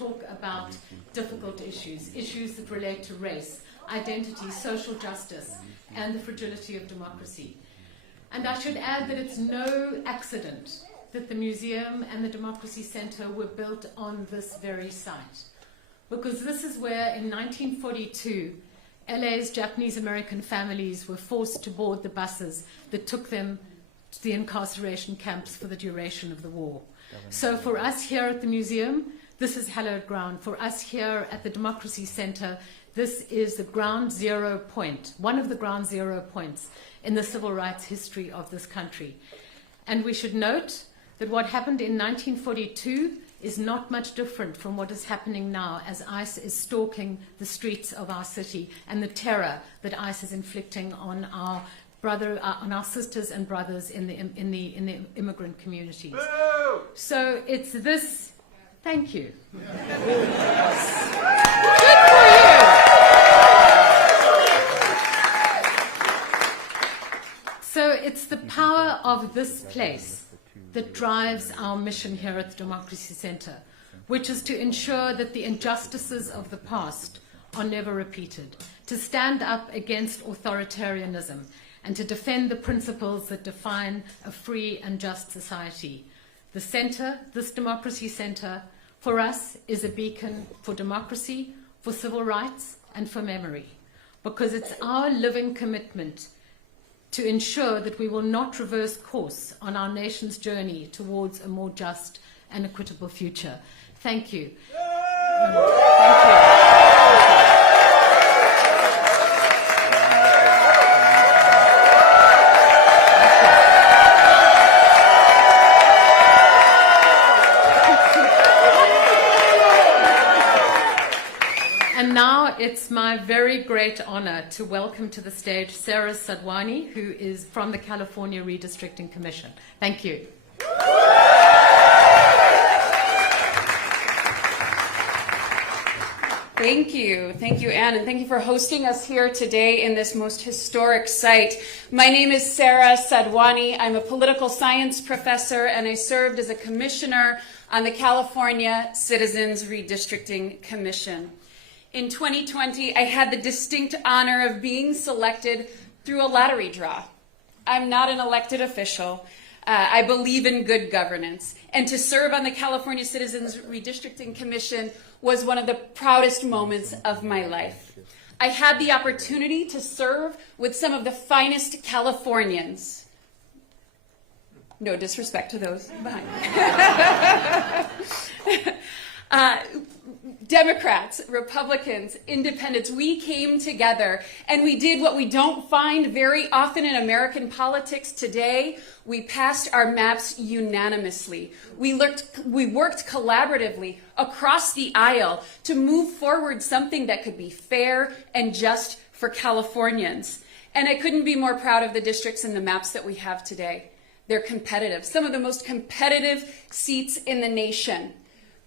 talk about difficult issues, issues that relate to race, identity, social justice, and the fragility of democracy. And I should add that it's no accident that the museum and the Democracy Center were built on this very site, because this is where in 1942 LA's Japanese American families were forced to board the buses that took them to the incarceration camps for the duration of the war. So for us here at the museum, this is hallowed ground. For us here at the Democracy Center, this is the ground zero point, one of the ground zero points in the civil rights history of this country. And we should note that what happened in 1942 is not much different from what is happening now as ICE is stalking the streets of our city and the terror that ICE is inflicting on our sisters and brothers in the immigrant communities. Boo! So it's this. Thank you. Yeah. Good for you. So it's the power of this place that drives our mission here at the Democracy Center, which is to ensure that the injustices of the past are never repeated, to stand up against authoritarianism, and to defend the principles that define a free and just society. The center, this Democracy Center, for us is a beacon for democracy, for civil rights, and for memory, because it's our living commitment to ensure that we will not reverse course on our nation's journey towards a more just and equitable future. Thank you. Thank you. And now it's my very great honor to welcome to the stage Sarah Sadwani, who is from the California Redistricting Commission. Thank you. Thank you. Thank you, Anne, and thank you for hosting us here today in this most historic site. My name is Sarah Sadwani. I'm a political science professor, and I served as a commissioner on the California Citizens Redistricting Commission. In 2020, I had the distinct honor of being selected through a lottery draw. I'm not an elected official. I believe in good governance. And to serve on the California Citizens Redistricting Commission was one of the proudest moments of my life. I had the opportunity to serve with some of the finest Californians. No disrespect to those behind me. Democrats, Republicans, independents, we came together and we did what we don't find very often in American politics today. We passed our maps unanimously. We worked collaboratively across the aisle to move forward something that could be fair and just for Californians. And I couldn't be more proud of the districts and the maps that we have today. They're competitive, some of the most competitive seats in the nation.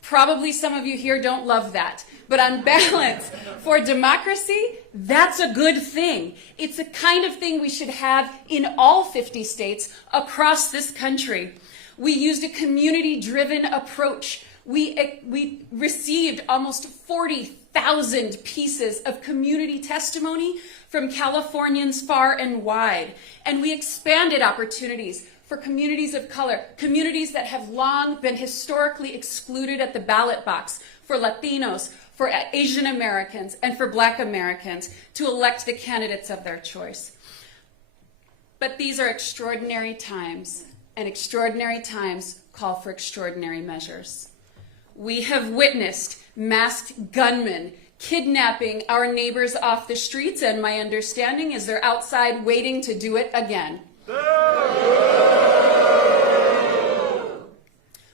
Probably some of you here don't love that. But on balance, for democracy, that's a good thing. It's the kind of thing we should have in all 50 states across this country. We used a community-driven approach. We received almost 40,000 pieces of community testimony from Californians far and wide. And we expanded opportunities for communities of color, communities that have long been historically excluded at the ballot box, for Latinos, for Asian Americans, and for Black Americans to elect the candidates of their choice. But these are extraordinary times, and extraordinary times call for extraordinary measures. We have witnessed masked gunmen kidnapping our neighbors off the streets, and my understanding is they're outside waiting to do it again.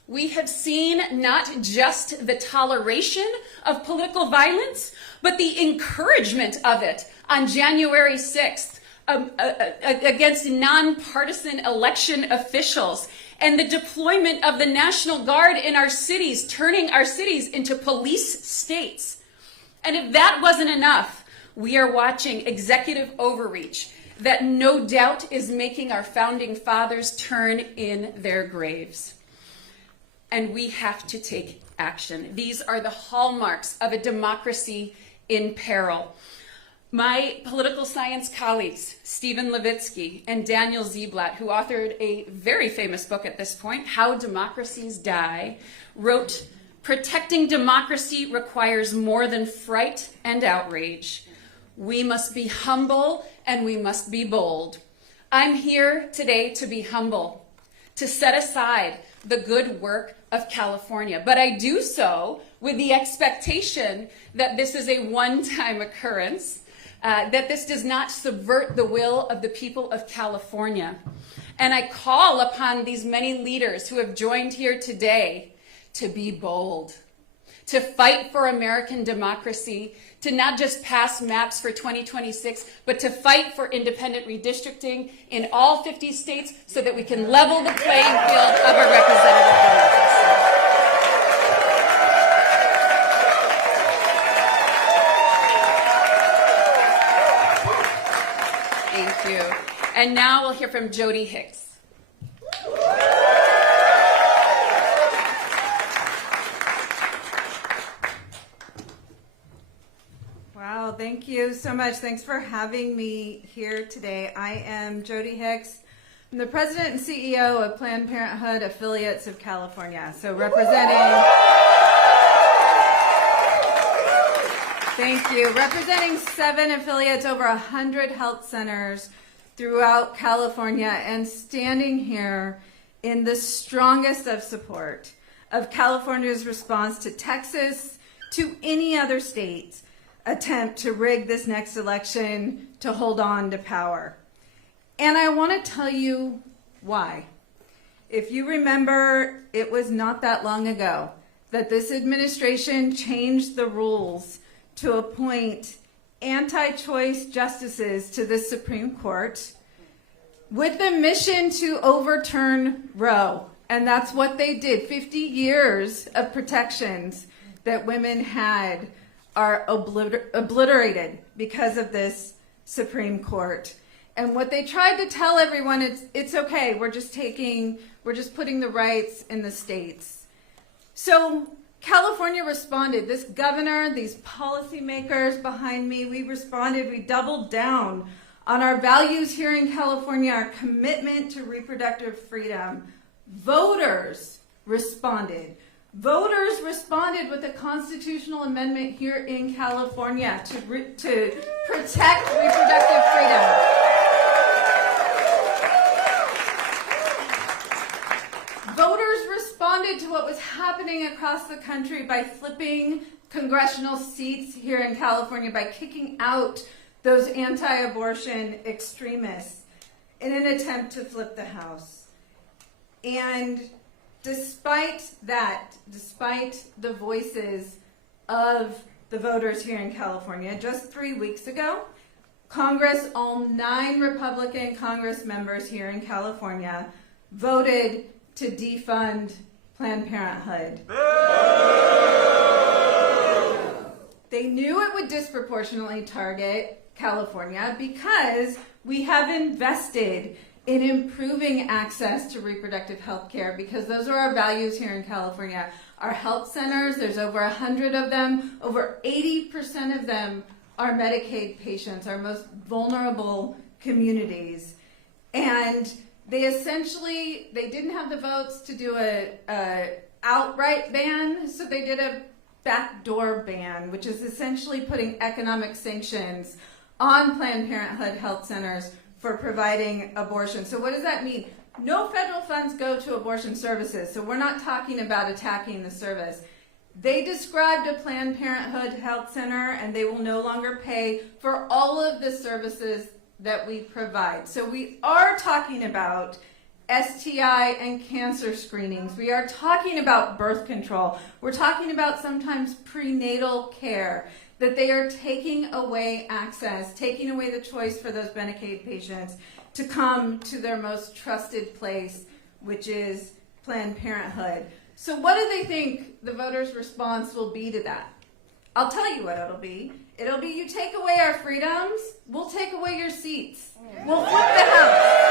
We have seen not just the toleration of political violence, but the encouragement of it on January 6th against nonpartisan election officials, and the deployment of the National Guard in our cities, turning our cities into police states. And if that wasn't enough, we are watching executive overreach that no doubt is making our founding fathers turn in their graves. And we have to take action. These are the hallmarks of a democracy in peril. My political science colleagues, Stephen Levitsky and Daniel Ziblatt, who authored a very famous book at this point, How Democracies Die, wrote, "Protecting democracy requires more than fright and outrage. We must be humble and we must be bold." I'm here today to be humble, to set aside the good work of California, but I do so with the expectation that this is a one-time occurrence, that this does not subvert the will of the people of California. And I call upon these many leaders who have joined here today to be bold, to fight for American democracy, to not just pass maps for 2026, but to fight for independent redistricting in all 50 states so that we can level the playing field of a representative democracy. Thank you. And now we'll hear from Jody Hicks. Wow, thank you so much. Thanks for having me here today. I am Jody Hicks. I'm the president and CEO of Planned Parenthood Affiliates of California. So representing 7 affiliates, over 100 health centers throughout California, and standing here in the strongest of support of California's response to Texas, to any other state's attempt to rig this next election to hold on to power. And I want to tell you why. If you remember, it was not that long ago that this administration changed the rules to appoint anti-choice justices to the Supreme Court with the mission to overturn Roe. And that's what they did. 50 years of protections that women had are obliterated because of this Supreme Court. And what they tried to tell everyone is, it's okay, we're just putting the rights in the states. So California responded. This governor, these policymakers behind me, we responded. We doubled down on our values here in California, our commitment to reproductive freedom. Voters responded. Voters responded with a constitutional amendment here in California to protect reproductive freedom. Voters responded to what was happening across the country by flipping congressional seats here in California, by kicking out those anti-abortion extremists in an attempt to flip the House. And despite that, despite the voices of the voters here in California, just 3 weeks ago, Congress, all 9 Republican Congress members here in California, voted to defund Planned Parenthood. They knew it would disproportionately target California because we have invested in improving access to reproductive health care, because those are our values here in California. Our health centers, there's over 100 of them. Over 80% of them are Medicaid patients, our most vulnerable communities. And they didn't have the votes to do a outright ban, so they did a backdoor ban, which is essentially putting economic sanctions on Planned Parenthood health centers for providing abortion. So what does that mean? No federal funds go to abortion services, so we're not talking about attacking the service. They described a Planned Parenthood health center, and they will no longer pay for all of the services that we provide. So we are talking about STI and cancer screenings. We are talking about birth control. We're talking about sometimes prenatal care, that they are taking away access, taking away the choice for those Medicaid patients to come to their most trusted place, which is Planned Parenthood. So what do they think the voters' response will be to that? I'll tell you what it'll be. It'll be, you take away our freedoms, we'll take away your seats. We'll flip the House.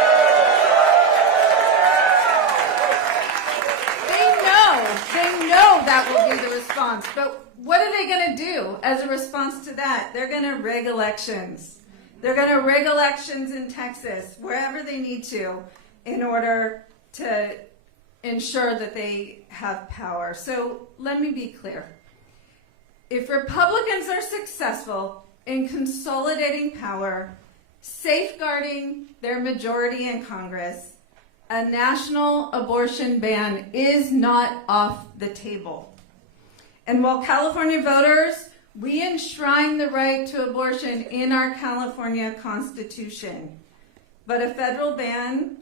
They know that will be the response. But what are they going to do as a response to that? They're going to rig elections. They're going to rig elections in Texas, wherever they need to, in order to ensure that they have power. So let me be clear. If Republicans are successful in consolidating power, safeguarding their majority in Congress, a national abortion ban is not off the table. And while California voters, we enshrine the right to abortion in our California Constitution, but a federal ban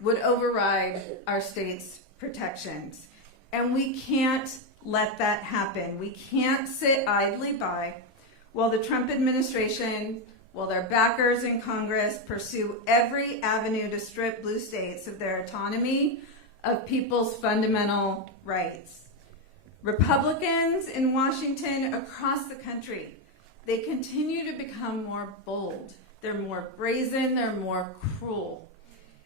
would override our state's protections. And we can't let that happen. We can't sit idly by while the Trump administration, while their backers in Congress pursue every avenue to strip blue states of their autonomy, of people's fundamental rights. Republicans in Washington, across the country, they continue to become more bold. They're more brazen, they're more cruel.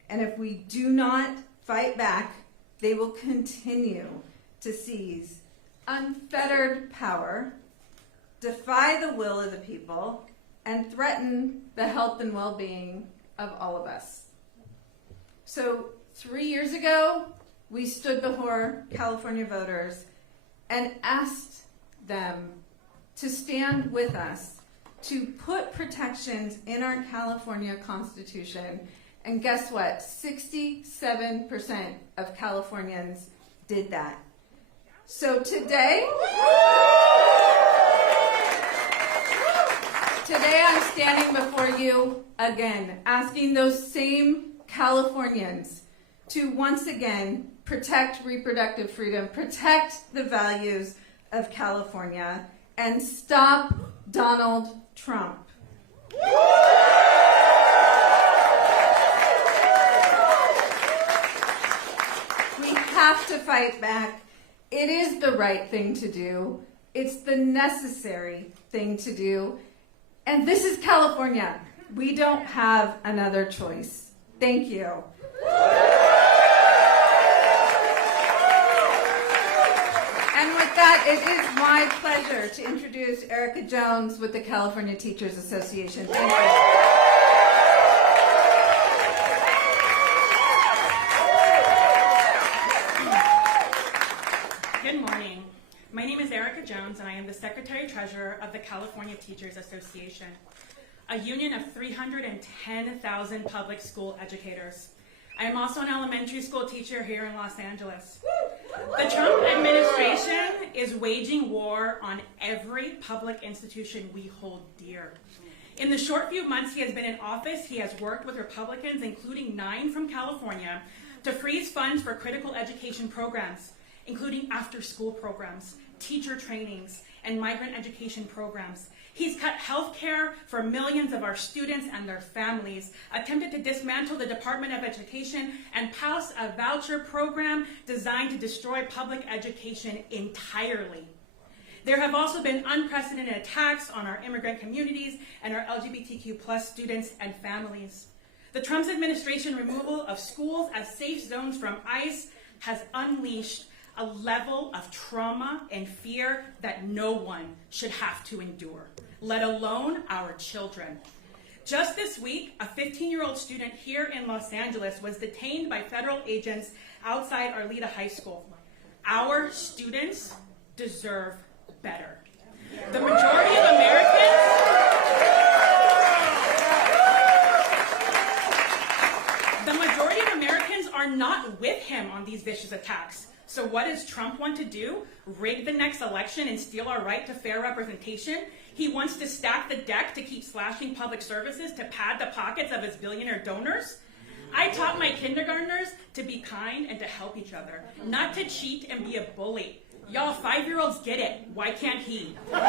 And if we do not fight back, they will continue to seize unfettered power, defy the will of the people, and threaten the health and well-being of all of us. So 3 years ago, we stood before California voters and asked them to stand with us, to put protections in our California Constitution. And guess what? 67% of Californians did that. So today I'm standing before you again, asking those same Californians to once again protect reproductive freedom, protect the values of California, and stop Donald Trump. We have to fight back. It is the right thing to do. It's the necessary thing to do. And this is California. We don't have another choice. Thank you. And with that, it is my pleasure to introduce Erica Jones with the California Teachers Association. Thank you. Good morning. My name is Erica Jones, and I am the Secretary-Treasurer of the California Teachers Association, a union of 310,000 public school educators. I am also an elementary school teacher here in Los Angeles. The Trump administration is waging war on every public institution we hold dear. In the short few months he has been in office, he has worked with Republicans, including 9 from California, to freeze funds for critical education programs, including after-school programs, teacher trainings, and migrant education programs. He's cut health care for millions of our students and their families, attempted to dismantle the Department of Education, and pass a voucher program designed to destroy public education entirely. There have also been unprecedented attacks on our immigrant communities and our LGBTQ+ students and families. The Trump administration removal of schools as safe zones from ICE has unleashed a level of trauma and fear that no one should have to endure, let alone our children. Just this week, a 15-year-old student here in Los Angeles was detained by federal agents outside Arleta High School. Our students deserve better. The majority of Americans are not with him on these vicious attacks. So what does Trump want to do? Rig the next election and steal our right to fair representation? He wants to stack the deck to keep slashing public services to pad the pockets of his billionaire donors? I taught my kindergartners to be kind and to help each other, not to cheat and be a bully. Y'all 5-year-olds get it. Why can't he? I'm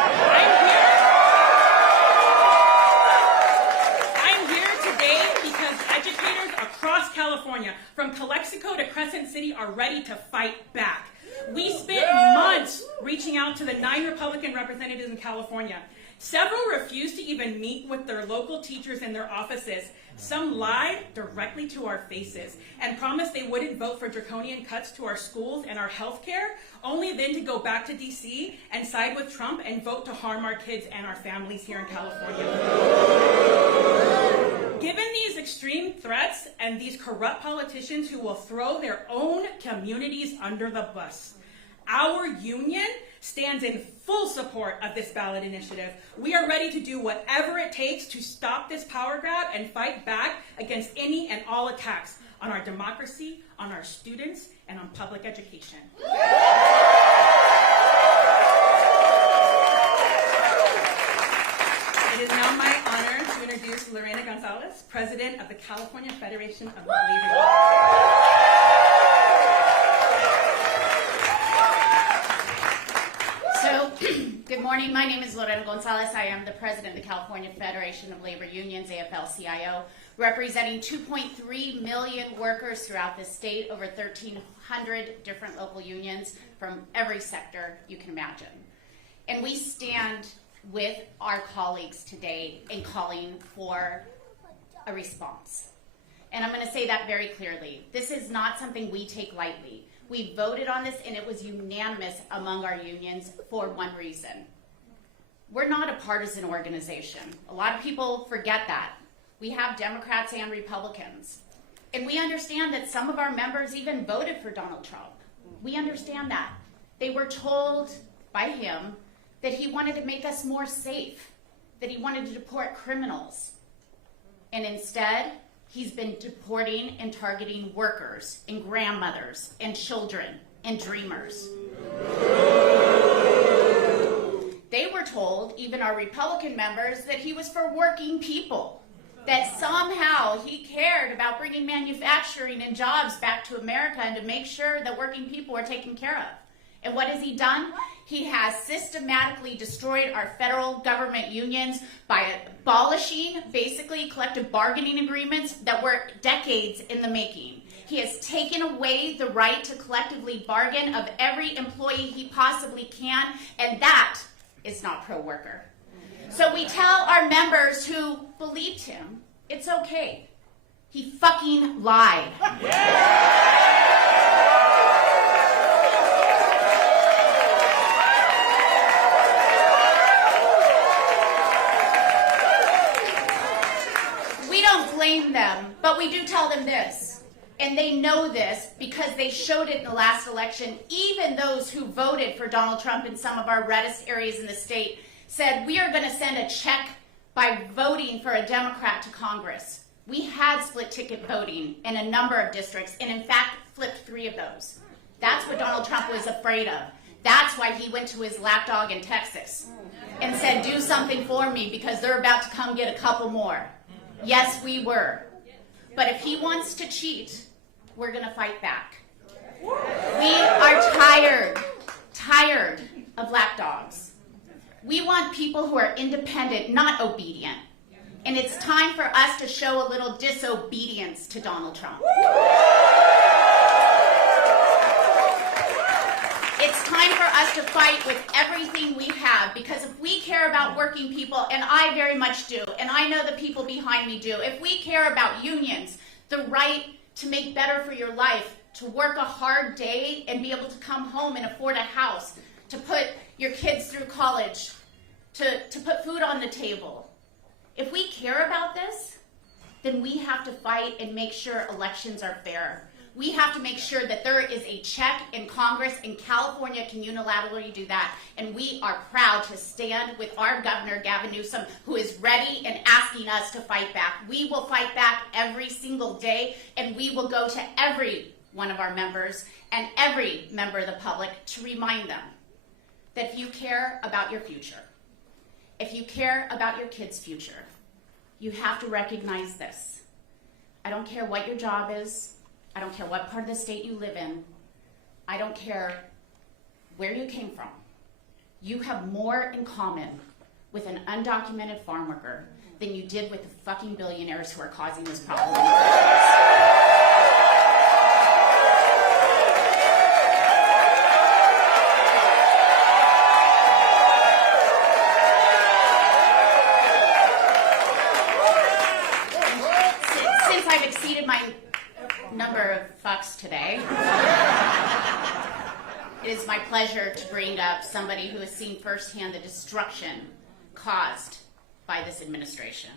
here today because educators across California, from Calexico to Crescent City, are ready to fight back. We spent months reaching out to the 9 Republican representatives in California. Several refused to even meet with their local teachers in their offices. Some lied directly to our faces and promised they wouldn't vote for draconian cuts to our schools and our health care, only then to go back to DC and side with Trump and vote to harm our kids and our families here in California. Given these extreme threats and these corrupt politicians who will throw their own communities under the bus, our union stands in full support of this ballot initiative. We are ready to do whatever it takes to stop this power grab and fight back against any and all attacks on our democracy, on our students, and on public education. It is now my honor to introduce Lorena Gonzalez, President of the California Federation of Labor Unions. Good morning. My name is Lorena Gonzalez. I am the president of the California Federation of Labor Unions, AFL-CIO, representing 2.3 million workers throughout the state, over 1,300 different local unions from every sector you can imagine. And we stand with our colleagues today in calling for a response. And I'm going to say that very clearly. This is not something we take lightly. We voted on this, and it was unanimous among our unions for one reason. We're not a partisan organization. A lot of people forget that. We have Democrats and Republicans. And we understand that some of our members even voted for Donald Trump. We understand that. They were told by him that he wanted to make us more safe, that he wanted to deport criminals. And instead, he's been deporting and targeting workers and grandmothers and children and dreamers. They were told, even our Republican members, that he was for working people, that somehow he cared about bringing manufacturing and jobs back to America and to make sure that working people were taken care of. And what has he done? He has systematically destroyed our federal government unions by abolishing, basically, collective bargaining agreements that were decades in the making. He has taken away the right to collectively bargain of every employee he possibly can, and that is not pro-worker. So we tell our members who believed him, it's okay. He fucking lied. Blame them, but we do tell them this, and they know this because they showed it in the last election. Even those who voted for Donald Trump in some of our reddest areas in the state said, we are going to send a check by voting for a Democrat to Congress. We had split ticket voting in a number of districts, and in fact flipped 3 of those. That's what Donald Trump was afraid of. That's why he went to his lapdog in Texas and said, do something for me because they're about to come get a couple more. Yes, we were. But if he wants to cheat, we're going to fight back. We are tired of lapdogs. We want people who are independent, not obedient. And it's time for us to show a little disobedience to Donald Trump. It's time for us to fight with everything we have, because if we care about working people, and I very much do, and I know the people behind me do, if we care about unions, the right to make better for your life, to work a hard day and be able to come home and afford a house, to put your kids through college, to put food on the table. If we care about this, then we have to fight and make sure elections are fair. We have to make sure that there is a check in Congress, and California can unilaterally do that. And we are proud to stand with our governor, Gavin Newsom, who is ready and asking us to fight back. We will fight back every single day, and we will go to every one of our members and every member of the public to remind them that if you care about your future, if you care about your kids' future, you have to recognize this. I don't care what your job is. I don't care what part of the state you live in. I don't care where you came from. You have more in common with an undocumented farm worker than you did with the fucking billionaires who are causing this problem in the first place. pleasure to bring up somebody who has seen firsthand the destruction caused by this administration.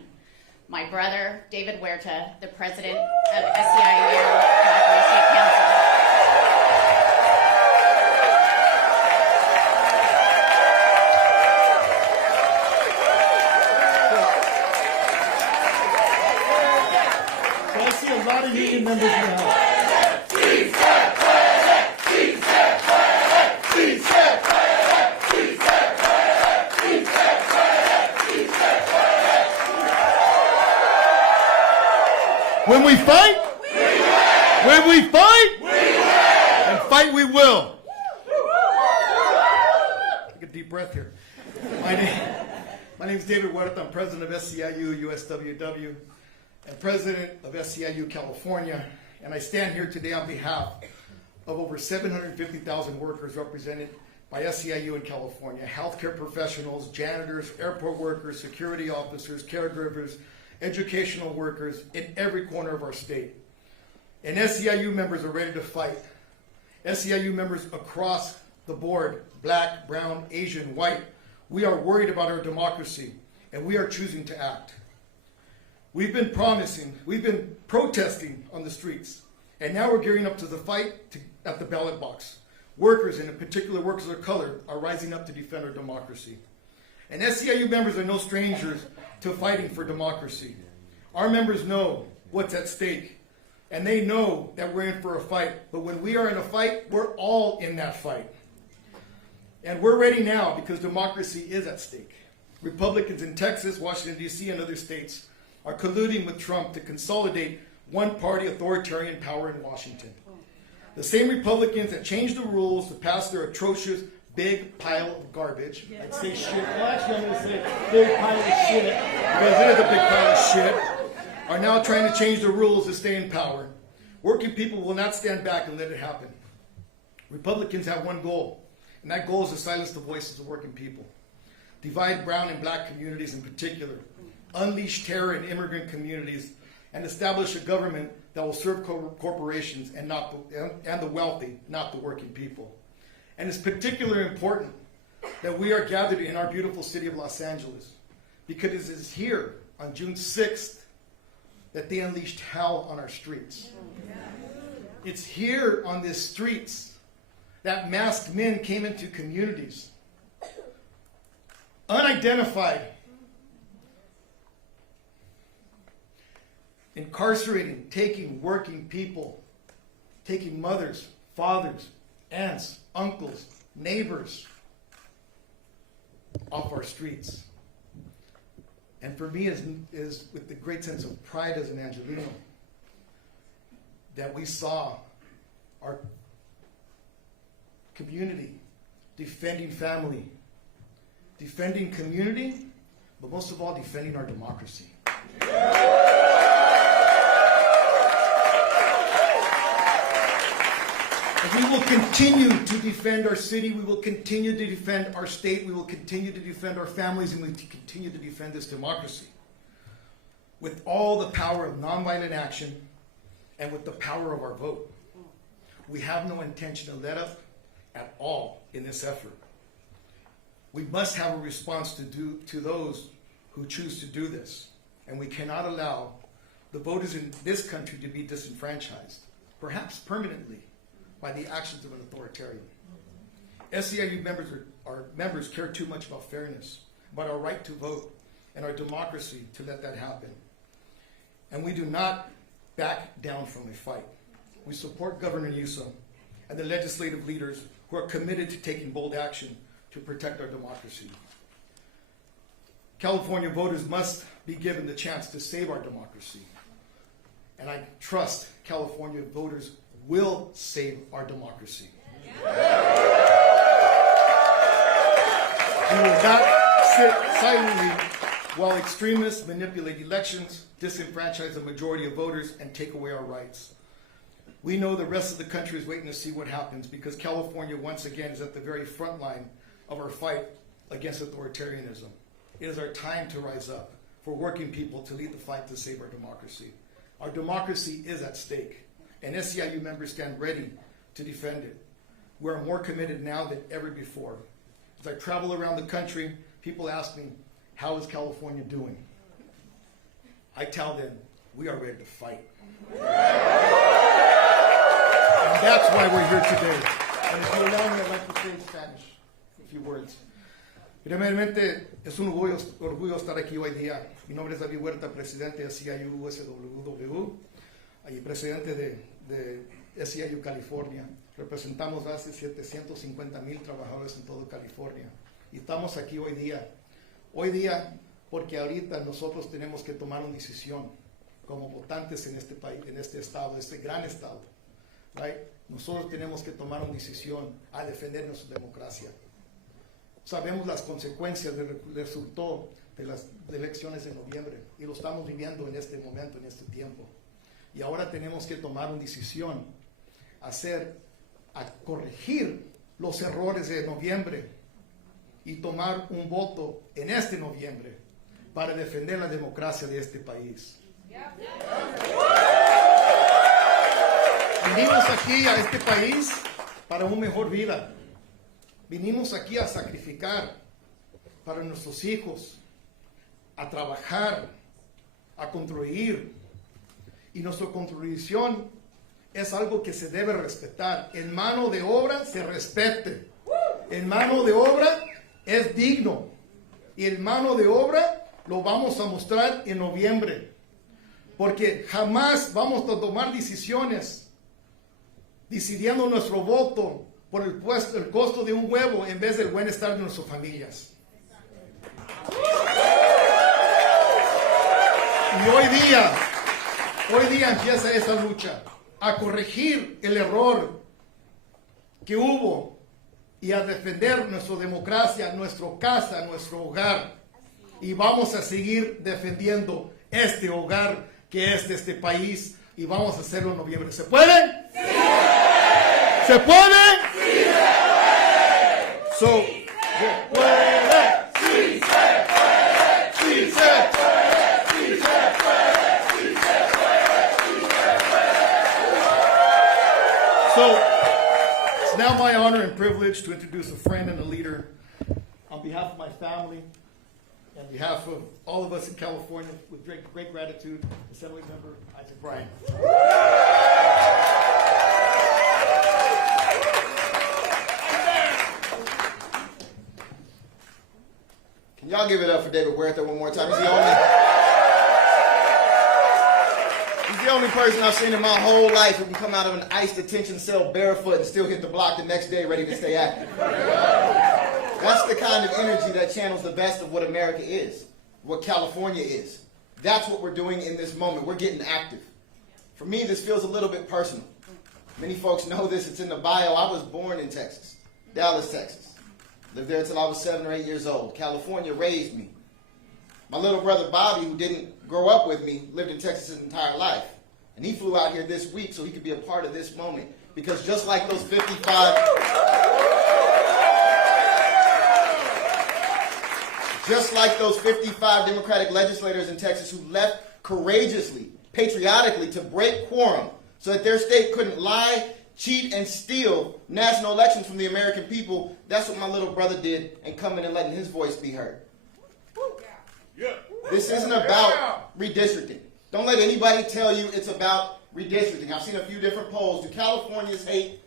My brother, David Huerta, the president of SEIU California State Council. So I see a lot of union members in the house. When we fight, when we fight, and fight we will. Take a deep breath here. My name is David Huerta. I'm president of SEIU USWW and president of SEIU California. And I stand here today on behalf of over 750,000 workers represented by SEIU in California. Healthcare professionals, janitors, airport workers, security officers, caregivers, educational workers in every corner of our state. And SEIU members are ready to fight. SEIU members across the board, black, brown, Asian, white, we are worried about our democracy, and we are choosing to act. We've been protesting on the streets, and now we're gearing up to the fight at the ballot box. Workers, and in particular workers of color, are rising up to defend our democracy. And SEIU members are no strangers to fighting for democracy. Our members know what's at stake, and they know that we're in for a fight. But when we are in a fight, we're all in that fight. And we're ready now because democracy is at stake. Republicans in Texas, Washington, D.C., and other states are colluding with Trump to consolidate one-party authoritarian power in Washington. The same Republicans that changed the rules to pass their atrocious big pile of garbage. I'd say shit. Well, actually, I'm going to say big pile of shit, because it is a big pile of shit, are now trying to change the rules to stay in power. Working people will not stand back and let it happen. Republicans have one goal, and that goal is to silence the voices of working people. Divide brown and black communities in particular. Unleash terror in immigrant communities, and establish a government that will serve corporations and the wealthy, not the working people. And it's particularly important that we are gathered in our beautiful city of Los Angeles, because it is here on June 6th that they unleashed hell on our streets. It's here on these streets that masked men came into communities, unidentified, incarcerating, taking working people, taking mothers, fathers, aunts, uncles, neighbors off our streets. And for me is with the great sense of pride as an Angelino that we saw our community defending family, defending community, but most of all defending our democracy. We will continue to defend our city, we will continue to defend our state, we will continue to defend our families, and we will continue to defend this democracy. With all the power of nonviolent action and with the power of our vote. We have no intention to let up at all in this effort. We must have a response to those who choose to do this. And we cannot allow the voters in this country to be disenfranchised, perhaps permanently, by the actions of an authoritarian. SEIU members care too much about fairness, about our right to vote, and our democracy to let that happen. And we do not back down from a fight. We support Governor Newsom and the legislative leaders who are committed to taking bold action to protect our democracy. California voters must be given the chance to save our democracy. And I trust California voters will save our democracy. We will not sit silently while extremists manipulate elections, disenfranchise the majority of voters, and take away our rights. We know the rest of the country is waiting to see what happens, because California once again is at the very front line of our fight against authoritarianism. It is our time to rise up, for working people to lead the fight to save our democracy. Our democracy is at stake, and SEIU members stand ready to defend it. we're more committed now than ever before. As I travel around the country, people ask me, how is California doing? I tell them, we are ready to fight. And that's why we're here today. And if you allow me, I'd like to say in Spanish a few words. Primeramente, es un orgullo estar aquí hoy día. Mi nombre es David Huerta, presidente de SEIU SWW y presidente de SEIU California. Representamos a hace 750,000 trabajadores en todo California. Y estamos aquí hoy día. Hoy día porque ahorita nosotros tenemos que tomar una decisión como votantes en este país, en este estado, este gran estado. Right? Nosotros tenemos que tomar una decisión a defender nuestra democracia. Sabemos las consecuencias del resultado de las elecciones de noviembre y lo estamos viviendo en este momento, en este tiempo. Y ahora tenemos que tomar una decisión, a corregir los errores de noviembre y tomar un voto en este noviembre para defender la democracia de este país. Vinimos aquí a este país para una mejor vida. Vinimos aquí a sacrificar para nuestros hijos, a trabajar, a construir. Y nuestra contribución es algo que se debe respetar. En mano de obra se respete. En mano de obra es digno. Y en mano de obra lo vamos a mostrar en noviembre. Porque jamás vamos a tomar decisiones decidiendo nuestro voto por el costo de un huevo en vez del bienestar de nuestras familias. Y hoy día empieza esa lucha a corregir el error que hubo y a defender nuestra democracia, nuestra casa, nuestro hogar. Y vamos a seguir defendiendo este hogar que es de este país y vamos a hacerlo en noviembre. ¿Se puede? ¡Sí! ¿Se puede? ¡Sí se puede! So, ¿se puede? ¡Sí se puede! ¡Sí se puede! ¡Sí se puede! ¡Sí se puede! ¡Sí se puede! So, it's now my honor and privilege to introduce a friend and a leader on behalf of my family, on behalf of all of us in California, with great gratitude, Assembly Member Isaac Bryan. Can y'all give it up for David Huerta one more time? He's the only person I've seen in my whole life who can come out of an ICE detention cell barefoot and still hit the block the next day ready to stay active. That's the kind of energy that channels the best of what America is, what California is. That's what we're doing in this moment. We're getting active. For me, this feels a little bit personal. Many folks know this. It's in the bio. I was born in Texas, Dallas, Texas. Lived there until I was 7 or 8 years old. California raised me. My little brother Bobby, who didn't grow up with me, lived in Texas his entire life. And he flew out here this week so he could be a part of this moment. Because just like those 55... Just like those 55 Democratic legislators in Texas who left courageously, patriotically, to break quorum so that their state couldn't lie, cheat, and steal national elections from the American people, that's what my little brother did, and coming and letting his voice be heard. This isn't about redistricting. Don't let anybody tell you it's about redistricting. I've seen a few different polls. Do Californians hate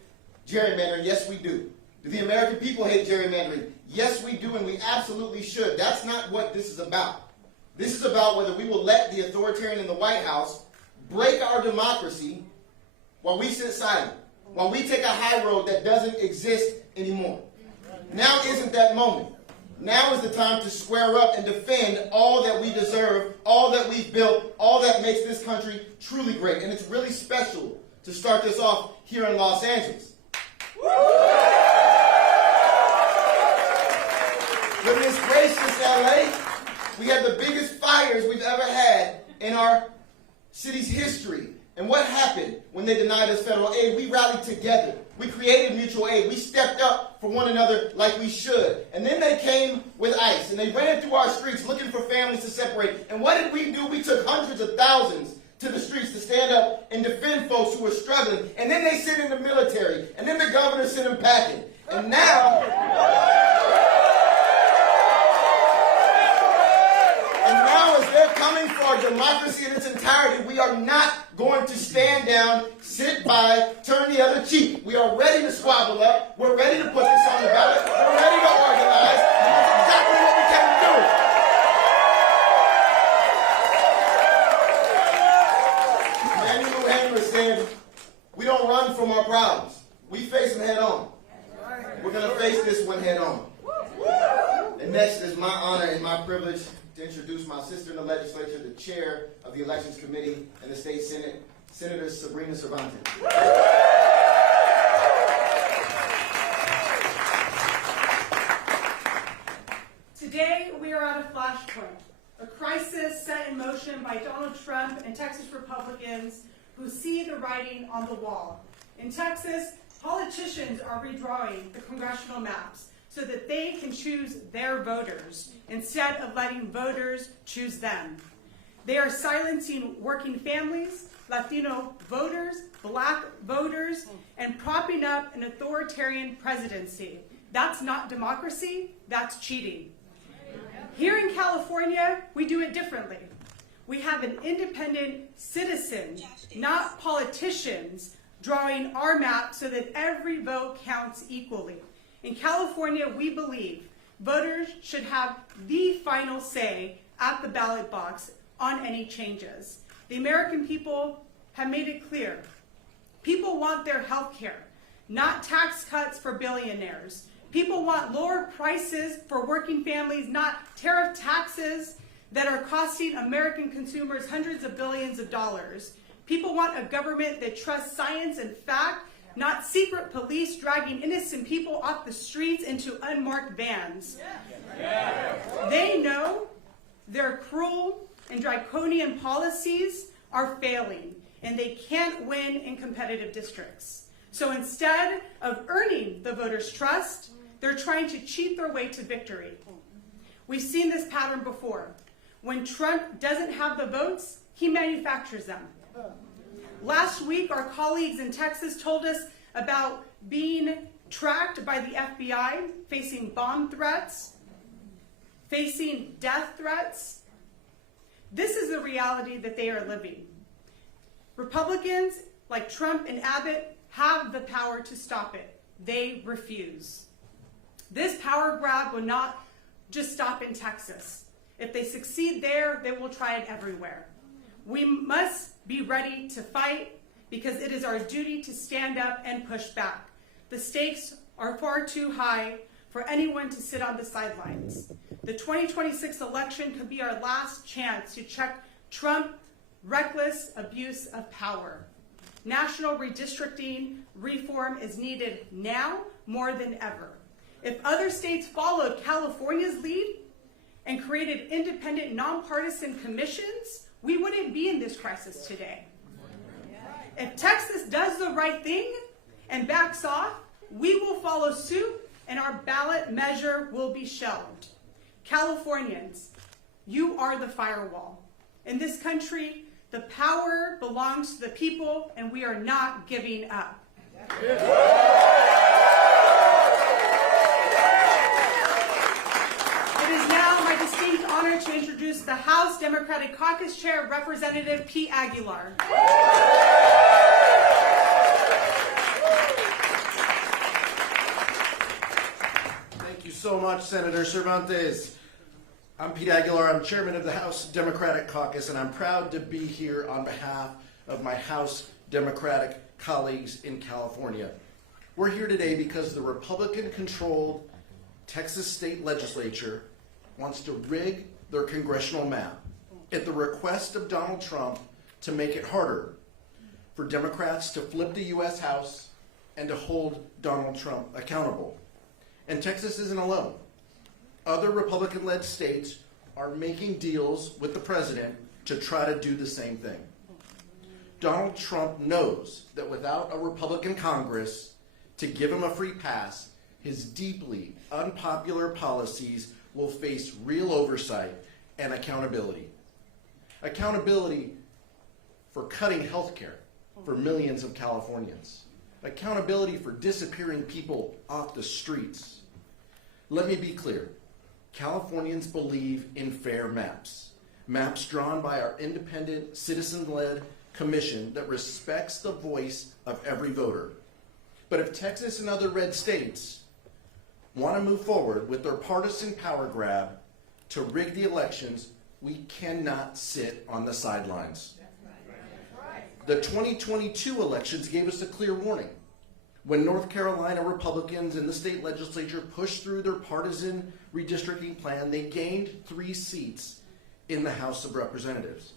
gerrymandering? Yes, we do. Do the American people hate gerrymandering? Yes, we do, and we absolutely should. That's not what this is about. This is about whether we will let the authoritarian in the White House break our democracy while we sit silent, while we take a high road that doesn't exist anymore. Now isn't that moment. Now is the time to square up and defend all that we deserve, all that we've built, all that makes this country truly great. And it's really special to start this off here in Los Angeles. With this gracious LA, we had the biggest fires we've ever had in our city's history. And what happened when they denied us federal aid? We rallied together. We created mutual aid. We stepped up for one another like we should. And then they came with ICE, and they ran through our streets looking for families to separate. And what did we do? We took hundreds of thousands to the streets to stand up and defend folks who are struggling. And then they sit in the military. And then the governor sent them packing. And now as they're coming for our democracy in its entirety, we are not going to stand down, sit by, turn the other cheek. We are ready to squabble up. We're ready to put this on the ballot. We're ready to organize. And that's exactly what we can do. Emmanuel Handler said, we don't run from our problems. We face them head on. We're going to face this one head on. And next is my honor and my privilege to introduce my sister in the legislature, the chair of the Elections Committee in the State Senate, Senator Sabrina Cervantes. Today, we are at a flashpoint, a crisis set in motion by Donald Trump and Texas Republicans who see the writing on the wall. In Texas, politicians are redrawing the congressional maps so that they can choose their voters instead of letting voters choose them. They are silencing working families, Latino voters, black voters, and propping up an authoritarian presidency. That's not democracy, that's cheating. Here in California, we do it differently. We have an independent citizen, not politicians, drawing our map so that every vote counts equally. In California, we believe voters should have the final say at the ballot box on any changes. The American people have made it clear. People want their health care, not tax cuts for billionaires. People want lower prices for working families, not tariff taxes that are costing American consumers hundreds of billions of dollars. People want a government that trusts science and fact, not secret police dragging innocent people off the streets into unmarked vans. They know their cruel and draconian policies are failing, and they can't win in competitive districts. So instead of earning the voters' trust, they're trying to cheat their way to victory. We've seen this pattern before. When Trump doesn't have the votes, he manufactures them. Last week, our colleagues in Texas told us about being tracked by the FBI, facing bomb threats, facing death threats. This is the reality that they are living. Republicans like Trump and Abbott have the power to stop it. They refuse. This power grab will not just stop in Texas. If they succeed there, they will try it everywhere. We must be ready to fight because it is our duty to stand up and push back. The stakes are far too high for anyone to sit on the sidelines. The 2026 election could be our last chance to check Trump's reckless abuse of power. National redistricting reform is needed now more than ever. If other states followed California's lead and created independent, nonpartisan commissions, we wouldn't be in this crisis today. If Texas does the right thing and backs off, we will follow suit and our ballot measure will be shelved. Californians, you are the firewall. In this country, the power belongs to the people and we are not giving up. It is now my distinct honor to introduce the House Democratic Caucus Chair, Representative Pete Aguilar. Thank you so much, Senator Cervantes. I'm Pete Aguilar. I'm chairman of the House Democratic Caucus, and I'm proud to be here on behalf of my House Democratic colleagues in California. We're here today because the Republican-controlled Texas state legislature wants to rig their congressional map at the request of Donald Trump to make it harder for Democrats to flip the U.S. House and to hold Donald Trump accountable. And Texas isn't alone. Other Republican-led states are making deals with the president to try to do the same thing. Donald Trump knows that without a Republican Congress to give him a free pass, his deeply unpopular policies will face real oversight and accountability. Accountability for cutting health care for millions of Californians, accountability for disappearing people off the streets. Let me be clear. Californians believe in fair maps, maps drawn by our independent, citizen-led commission that respects the voice of every voter. But if Texas and other red states want to move forward with their partisan power grab to rig the elections, we cannot sit on the sidelines. The 2022 elections gave us a clear warning. When North Carolina Republicans in the state legislature pushed through their partisan redistricting plan, they gained 3 seats in the House of Representatives.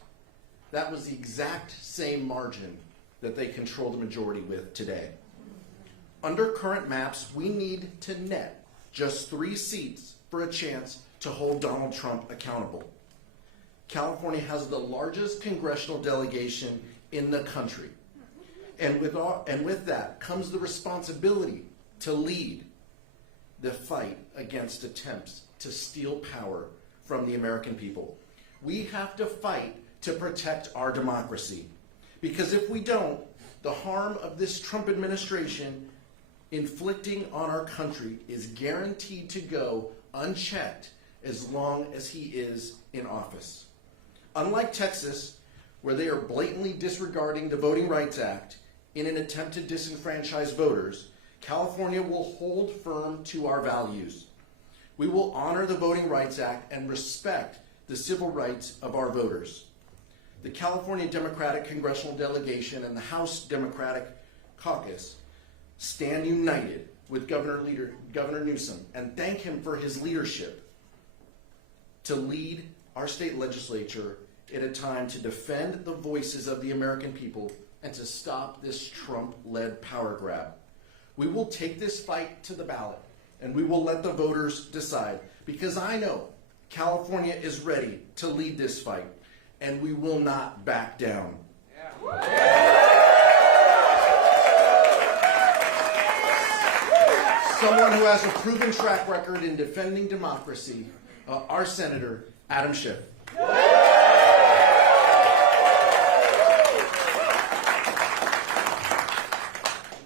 That was the exact same margin that they control the majority with today. Under current maps, we need to net just 3 seats for a chance to hold Donald Trump accountable. California has the largest congressional delegation in the country. And with that comes the responsibility to lead the fight against attempts to steal power from the American people. We have to fight to protect our democracy. Because if we don't, the harm of this Trump administration inflicting on our country is guaranteed to go unchecked as long as he is in office. Unlike Texas, where they are blatantly disregarding the Voting Rights Act in an attempt to disenfranchise voters, California will hold firm to our values. We will honor the Voting Rights Act and respect the civil rights of our voters. The California Democratic Congressional Delegation and the House Democratic Caucus stand united with Governor Newsom and thank him for his leadership to lead our state legislature at a time to defend the voices of the American people and to stop this Trump-led power grab. We will take this fight to the ballot, and we will let the voters decide, because I know California is ready to lead this fight, and we will not back down. Someone who has a proven track record in defending democracy, our Senator, Adam Schiff.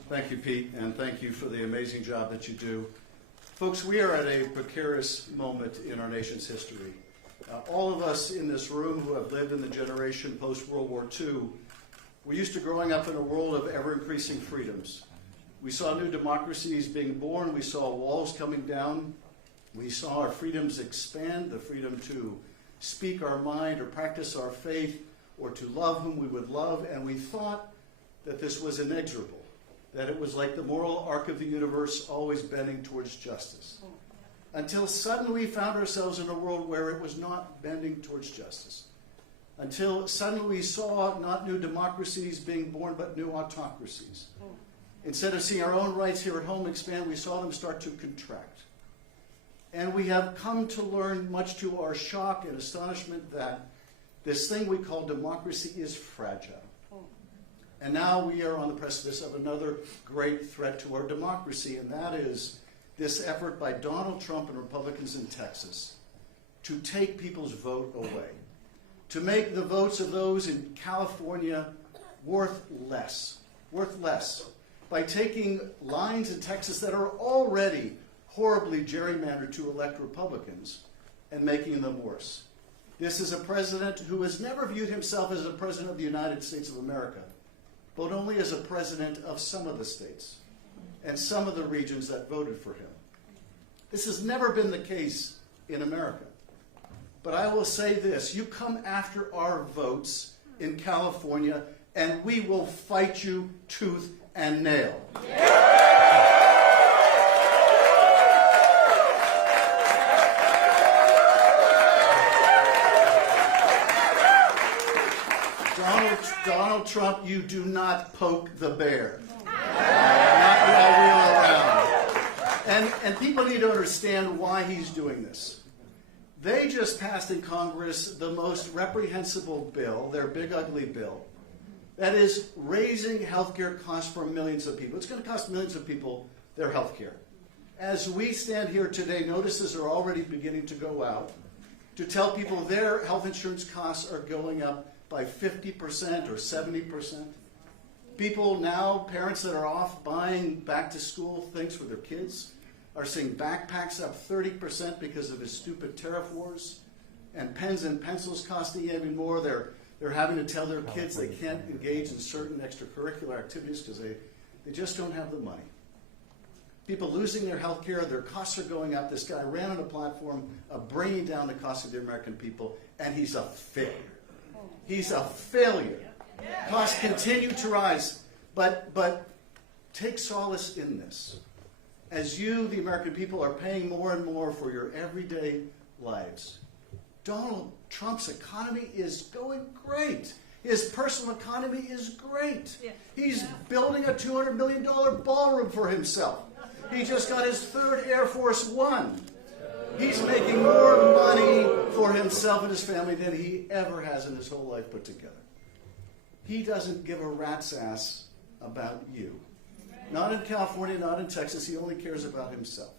Thank you, Pete, and thank you for the amazing job that you do. Folks, we are at a precarious moment in our nation's history. All of us in this room who have lived in the generation post-World War II, we're used to growing up in a world of ever-increasing freedoms. We saw new democracies being born. We saw walls coming down. We saw our freedoms expand, the freedom to speak our mind or practice our faith or to love whom we would love, and we thought that this was inexorable, that it was like the moral arc of the universe always bending towards justice. Until suddenly we found ourselves in a world where it was not bending towards justice. Until suddenly we saw not new democracies being born, but new autocracies. Instead of seeing our own rights here at home expand, we saw them start to contract. And we have come to learn, much to our shock and astonishment, that this thing we call democracy is fragile. And now we are on the precipice of another great threat to our democracy, and that is this effort by Donald Trump and Republicans in Texas to take people's vote away, to make the votes of those in California worth less, by taking lines in Texas that are already horribly gerrymandered to elect Republicans and making them worse. This is a president who has never viewed himself as a president of the United States of America, but only as a president of some of the states and some of the regions that voted for him. This has never been the case in America. But I will say this, you come after our votes in California and we will fight you tooth and nail. Donald Trump, you do not poke the bear. Not while we're around. And people need to understand why he's doing this. They just passed in Congress the most reprehensible bill, their big ugly bill, that is raising health care costs for millions of people. It's going to cost millions of people their health care. As we stand here today, notices are already beginning to go out to tell people their health insurance costs are going up by 50% or 70%. People now, parents that are off buying back to school things for their kids, are seeing backpacks up 30% because of his stupid tariff wars, and pens and pencils costing even more. They're having to tell their kids they can't engage in certain extracurricular activities because they just don't have the money. People losing their health care, their costs are going up. This guy ran on a platform of bringing down the cost of the American people, and he's a failure. He's a failure. Costs continue to rise, but take solace in this. As you, the American people, are paying more and more for your everyday lives, Donald Trump's economy is going great. His personal economy is great. He's building a $200 million ballroom for himself. He just got his third Air Force One. He's making more money for himself and his family than he ever has in his whole life put together. He doesn't give a rat's ass about you. Not in California, not in Texas. He only cares about himself.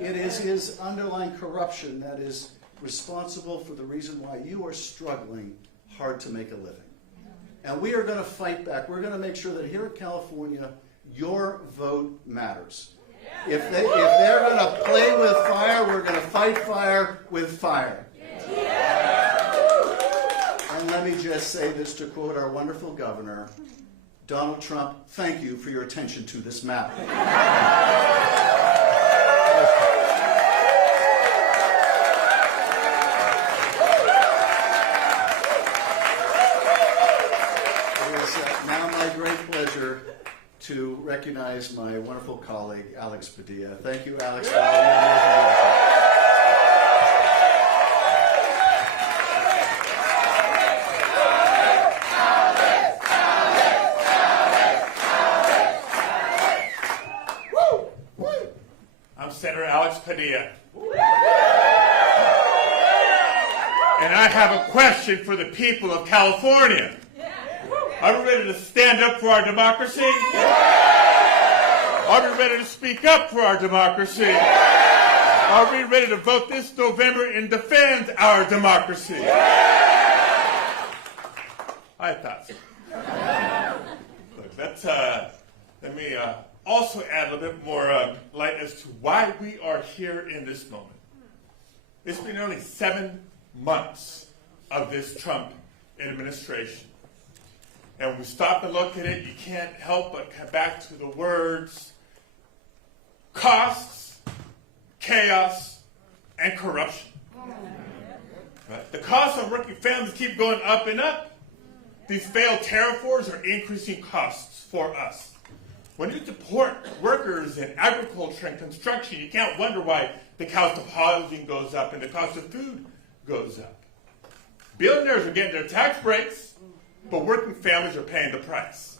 It is his underlying corruption that is responsible for the reason why you are struggling hard to make a living. And we are going to fight back. We're going to make sure that here in California, your vote matters. If they're going to play with fire, we're going to fight fire with fire. And let me just say this to quote our wonderful governor, Donald Trump, thank you for your attention to this matter. It is now my great pleasure to recognize my wonderful colleague, Alex Padilla. Thank you, Alex. I'm Senator Alex Padilla. And I have a question for the people of California. Are we ready to stand up for our democracy? Are we ready to speak up for our democracy? Are we ready to vote this November and defend our democracy? I thought so. Look, let me also add a little bit more light as to why we are here in this moment. It's been only 7 months of this Trump administration. And when we stop and look at it, you can't help but come back to the words costs, chaos, and corruption. Right? The costs on working families keep going up and up. These failed tariff wars are increasing costs for us. When you deport workers in agriculture and construction, you can't wonder why the cost of housing goes up and the cost of food goes up. Billionaires are getting their tax breaks, but working families are paying the price.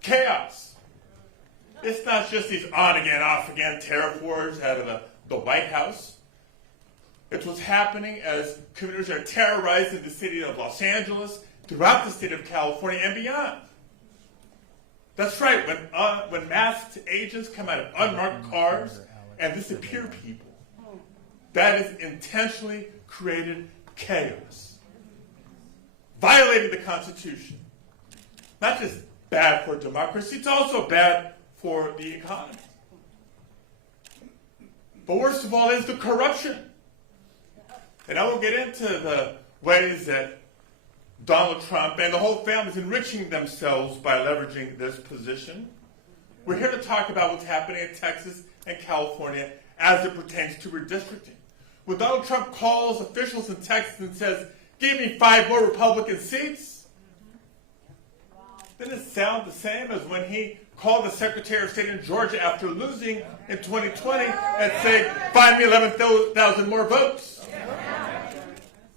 Chaos. It's not just these on-again, off-again tariff wars out of the White House. It's what's happening as communities are terrorizing the city of Los Angeles, throughout the state of California and beyond. That's right, when masked agents come out of unmarked cars and disappear people, that is intentionally created chaos. Violating the Constitution. Not just bad for democracy, it's also bad for the economy. But worst of all is the corruption. And I will get into the ways that Donald Trump and the whole family is enriching themselves by leveraging this position. We're here to talk about what's happening in Texas and California as it pertains to redistricting. When Donald Trump calls officials in Texas and says, give me 5 more Republican seats, doesn't it sound the same as when he called the Secretary of State in Georgia after losing in 2020 and said, find me 11,000 more votes?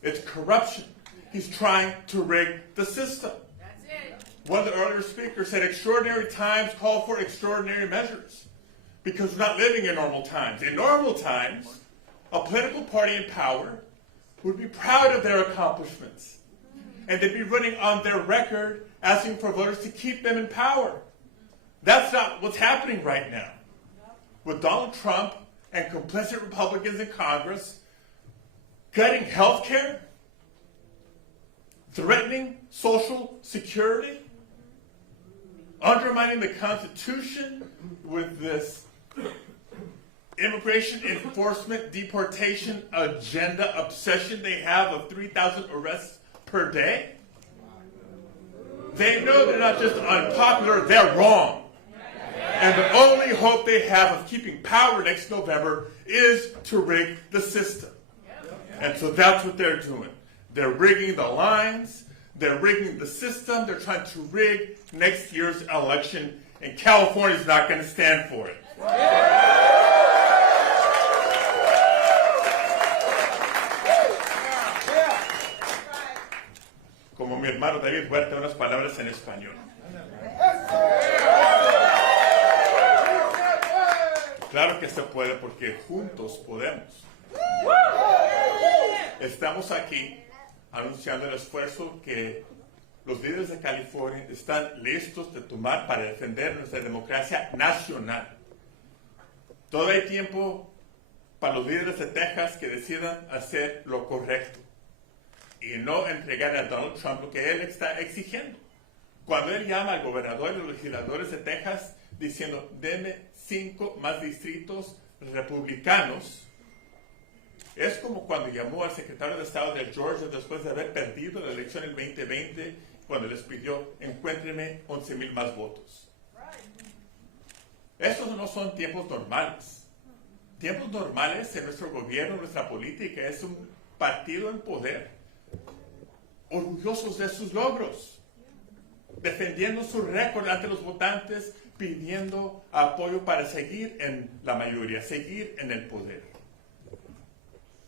It's corruption. He's trying to rig the system. That's it. One of the earlier speakers said extraordinary times call for extraordinary measures because we're not living in normal times. In normal times, a political party in power would be proud of their accomplishments and they'd be running on their record asking for voters to keep them in power. That's not what's happening right now. With Donald Trump and complicit Republicans in Congress, cutting health care, threatening social security, undermining the Constitution with this immigration enforcement deportation agenda obsession they have of 3,000 arrests per day. They know they're not just unpopular, they're wrong. And the only hope they have of keeping power next November is to rig the system. And so that's what they're doing. They're rigging the lines, they're rigging the system, they're trying to rig next year's election, and California's not going to stand for it. Como mi hermano David Huerta, unas palabras en español. Claro que se puede porque juntos podemos. Estamos aquí anunciando el esfuerzo que los líderes de California están listos de tomar para defender nuestra democracia nacional. Todavía hay tiempo para los líderes de Texas que decidan hacer lo correcto y no entregar a Donald Trump lo que él está exigiendo. Cuando él llama al gobernador y los legisladores de Texas diciendo, deme 5 más distritos republicanos, es como cuando llamó al secretario de Estado de Georgia después de haber perdido la elección en 2020, cuando les pidió, encuéntrenme 11,000 más votos. Estos no son tiempos normales. Tiempos normales en nuestro gobierno, nuestra política, es un partido en poder, orgullosos de sus logros, defendiendo su récord ante los votantes, pidiendo apoyo para seguir en la mayoría, seguir en el poder.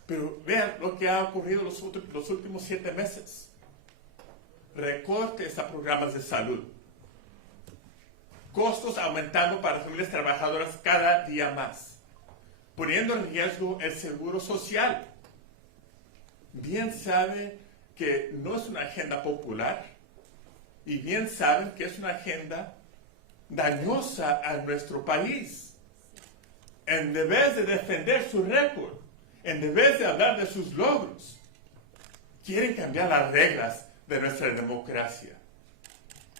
Pero vean lo que ha ocurrido los últimos 7 meses. Recortes a programas de salud. Costos aumentando para familias trabajadoras cada día más. Poniendo en riesgo el seguro social. Bien saben que no es una agenda popular. Y bien saben que es una agenda dañosa a nuestro país. En vez de defender su récord, en vez de hablar de sus logros, quieren cambiar las reglas de nuestra democracia.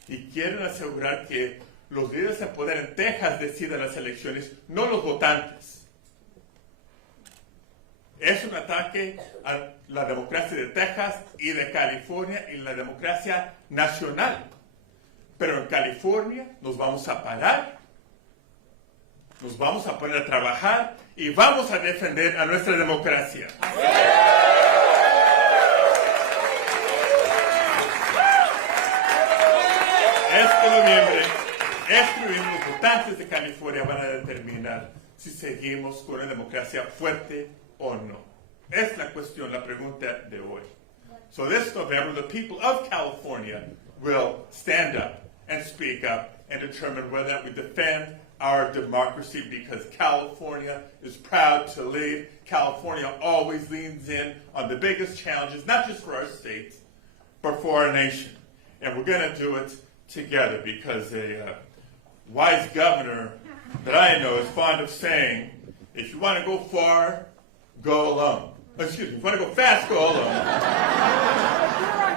Y quieren asegurar que los líderes en poder en Texas decidan las elecciones, no los votantes. Es un ataque a la democracia de Texas y de California y la democracia nacional. Pero en California nos vamos a parar, nos vamos a poner a trabajar y vamos a defender a nuestra democracia. Este noviembre, los votantes de California van a determinar si seguimos con una democracia fuerte o no. Es la cuestión, la pregunta de hoy. So this November, the people of California will stand up and speak up and determine whether we defend our democracy, because California is proud to lead. California always leans in on the biggest challenges, not just for our states, but for our nation. And we're going to do it together, because a wise governor that I know is fond of saying, if you want to go far, go alone. Excuse me, if you want to go fast, go alone.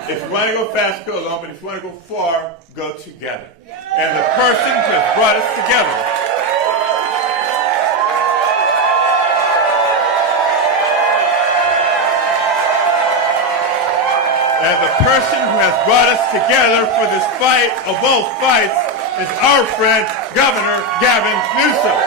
If you want to go fast, go alone, but if you want to go far, go together. And the person who has brought us together for this fight of all fights is our friend, Governor Gavin Newsom.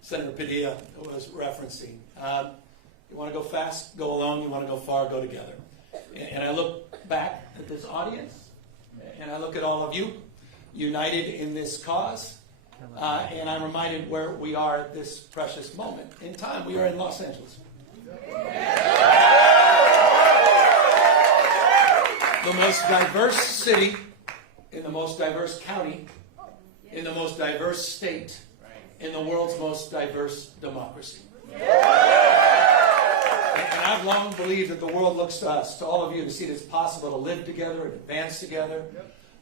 Senator Padilla was referencing. You want to go fast, go alone. You want to go far, go together. And I look back at this audience, And I look at all of you united in this cause. And I'm reminded where we are at this precious moment in time. We are in Los Angeles. The most diverse city, in the most diverse county, in the most diverse state, in the world's most diverse democracy. And I've long believed that the world looks to us, to all of you, to see that it's possible to live together and advance together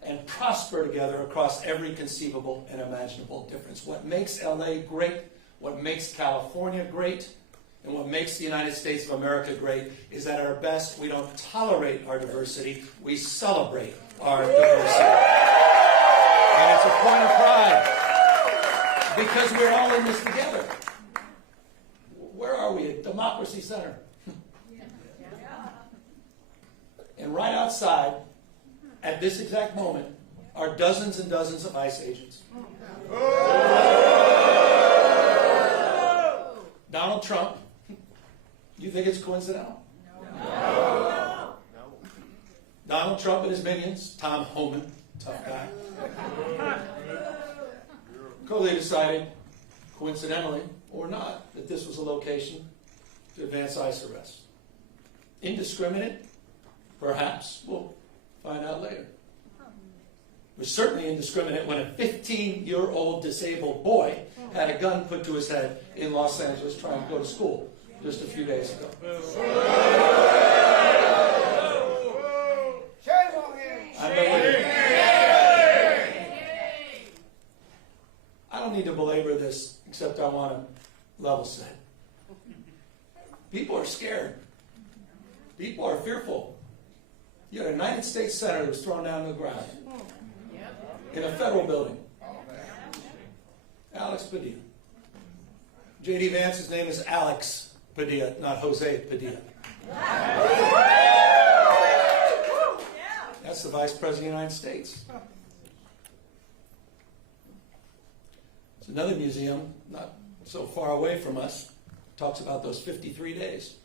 and prosper together across every conceivable and imaginable difference. What makes LA great, what makes California great, and what makes the United States of America great is that at our best, we don't tolerate our diversity, we celebrate our diversity. And it's a point of pride, because we're all in this together. Where are we? At Democracy Center. And right outside, at this exact moment, are dozens and dozens of ICE agents. Donald Trump, you think it's coincidental? No. Donald Trump and his minions, Tom Homan, tough guy, clearly decided, coincidentally or not, that this was a location to advance ICE arrests. Indiscriminate? Perhaps. We'll find out later. It was certainly indiscriminate when a 15-year-old disabled boy had a gun put to his head in Los Angeles trying to go to school just a few days ago. I don't need to belabor this, except I want to level set. People are scared. People are fearful. You had a United States Senator who was thrown down to the ground in a federal building. Alex Padilla. J.D. Vance's name is Alex Padilla, not Jose Padilla. That's the Vice President of the United States. It's another museum, not so far away from us, talks about those 53 days.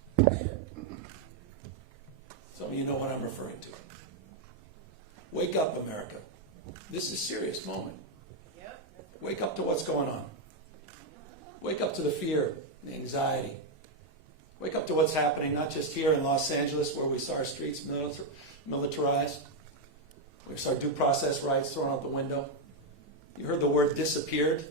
Some of you know what I'm referring to. Wake up, America. This is a serious moment. Wake up to what's going on. Wake up to the fear, the anxiety. Wake up to what's happening, not just here in Los Angeles, where we saw our streets militarized. We saw due process rights thrown out the window. You heard the word disappeared.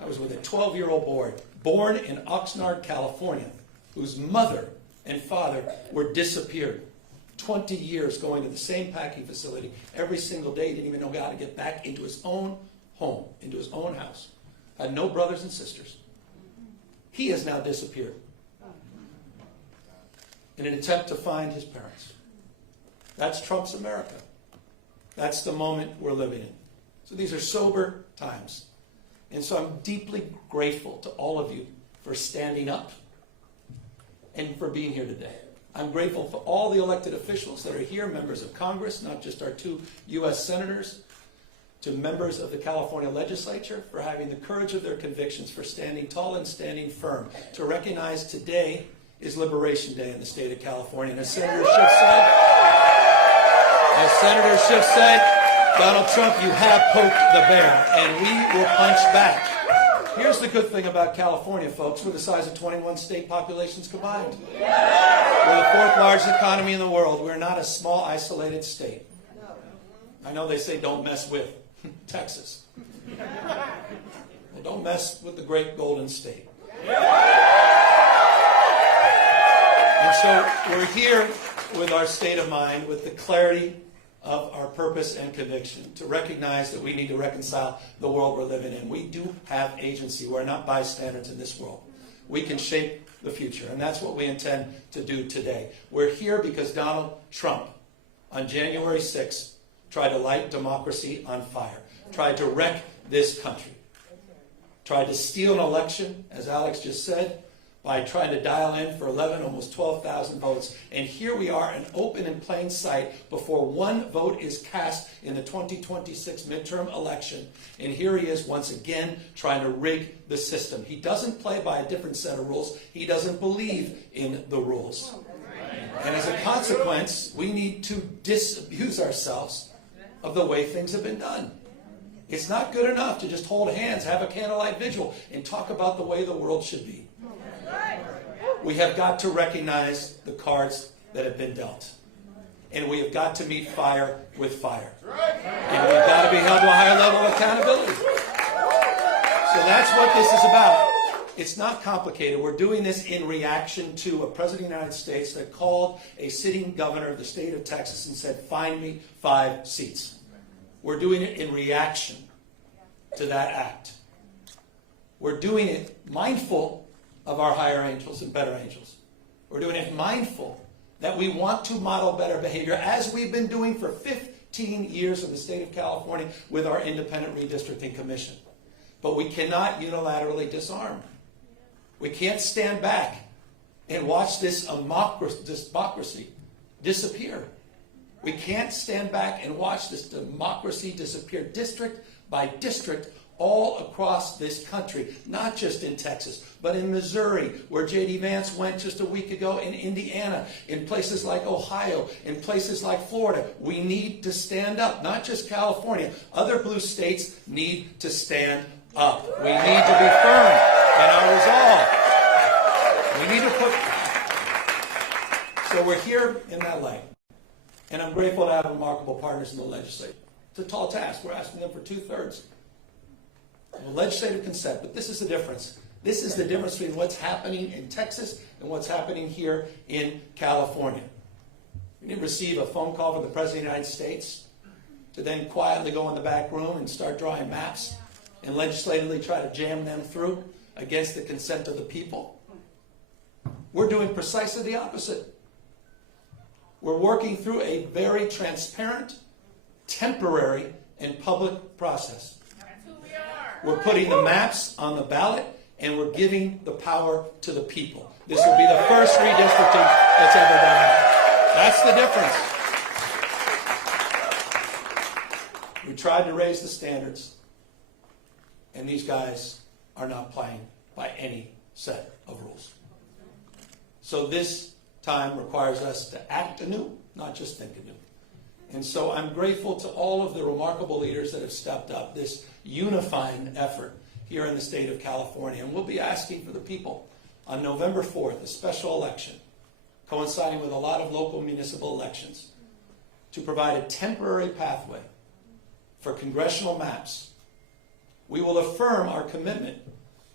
I was with a 12-year-old boy, born in Oxnard, California, whose mother and father were disappeared. 20 years going to the same packing facility every single day. He didn't even know how to get back into his own home, into his own house. Had no brothers and sisters. He has now disappeared in an attempt to find his parents. That's Trump's America. That's the moment we're living in. So these are sober times. And so I'm deeply grateful to all of you for standing up and for being here today. I'm grateful for all the elected officials that are here, members of Congress, not just our 2 U.S. senators, to members of the California legislature for having the courage of their convictions, for standing tall and standing firm, to recognize today is Liberation Day in the state of California. And as Senator Schiff said, Donald Trump, you have poked the bear, and we will punch back. Here's the good thing about California, folks. We're the size of 21 state populations combined. We're the 4th largest economy in the world. We're not a small, isolated state. I know they say don't mess with Texas. Well, don't mess with the great Golden State. And so we're here with our state of mind, with the clarity of our purpose and conviction, to recognize that we need to reconcile the world we're living in. We do have agency. We're not bystanders in this world. We can shape the future, and that's what we intend to do today. We're here because Donald Trump, on January 6th, tried to light democracy on fire, tried to wreck this country, tried to steal an election, as Alex just said, by trying to dial in for 11, almost 12,000 votes. And here we are, in open and plain sight, before one vote is cast in the 2026 midterm election. And here he is once again trying to rig the system. He doesn't play by a different set of rules. He doesn't believe in the rules. And as a consequence, we need to disabuse ourselves of the way things have been done. It's not good enough to just hold hands, have a candlelight vigil, and talk about the way the world should be. We have got to recognize the cards that have been dealt. And we have got to meet fire with fire. And we've got to be held to a higher level of accountability. So that's what this is about. It's not complicated. We're doing this in reaction to a president of the United States that called a sitting governor of the state of Texas and said, find me 5 seats. We're doing it in reaction to that act. We're doing it mindful of our higher angels and better angels. We're doing it mindful that we want to model better behavior, as we've been doing for 15 years in the state of California with our Independent Redistricting Commission. But we cannot unilaterally disarm. We can't stand back and watch this democracy disappear. We can't stand back and watch this democracy disappear district by district all across this country, not just in Texas, but in Missouri, where J.D. Vance went just a week ago, in Indiana, in places like Ohio, in places like Florida. We need to stand up, not just California. Other blue states need to stand up. We need to be firm in our resolve. We need to put... So we're here in that light. And I'm grateful to have remarkable partners in the legislature. It's a tall task. We're asking them for 2/3 of legislative consent, but this is the difference. This is the difference between what's happening in Texas and what's happening here in California. We didn't receive a phone call from the President of the United States to then quietly go in the back room and start drawing maps and legislatively try to jam them through against the consent of the people. We're doing precisely the opposite. We're working through a very transparent, temporary, and public process. We're putting the maps on the ballot, and we're giving the power to the people. This will be the first redistricting that's ever done. That's the difference. We tried to raise the standards, and these guys are not playing by any set of rules. So this time requires us to act anew, not just think anew. And so I'm grateful to all of the remarkable leaders that have stepped up this unifying effort here in the state of California. And we'll be asking for the people on November 4th, a special election, coinciding with a lot of local municipal elections, to provide a temporary pathway for congressional maps. We will affirm our commitment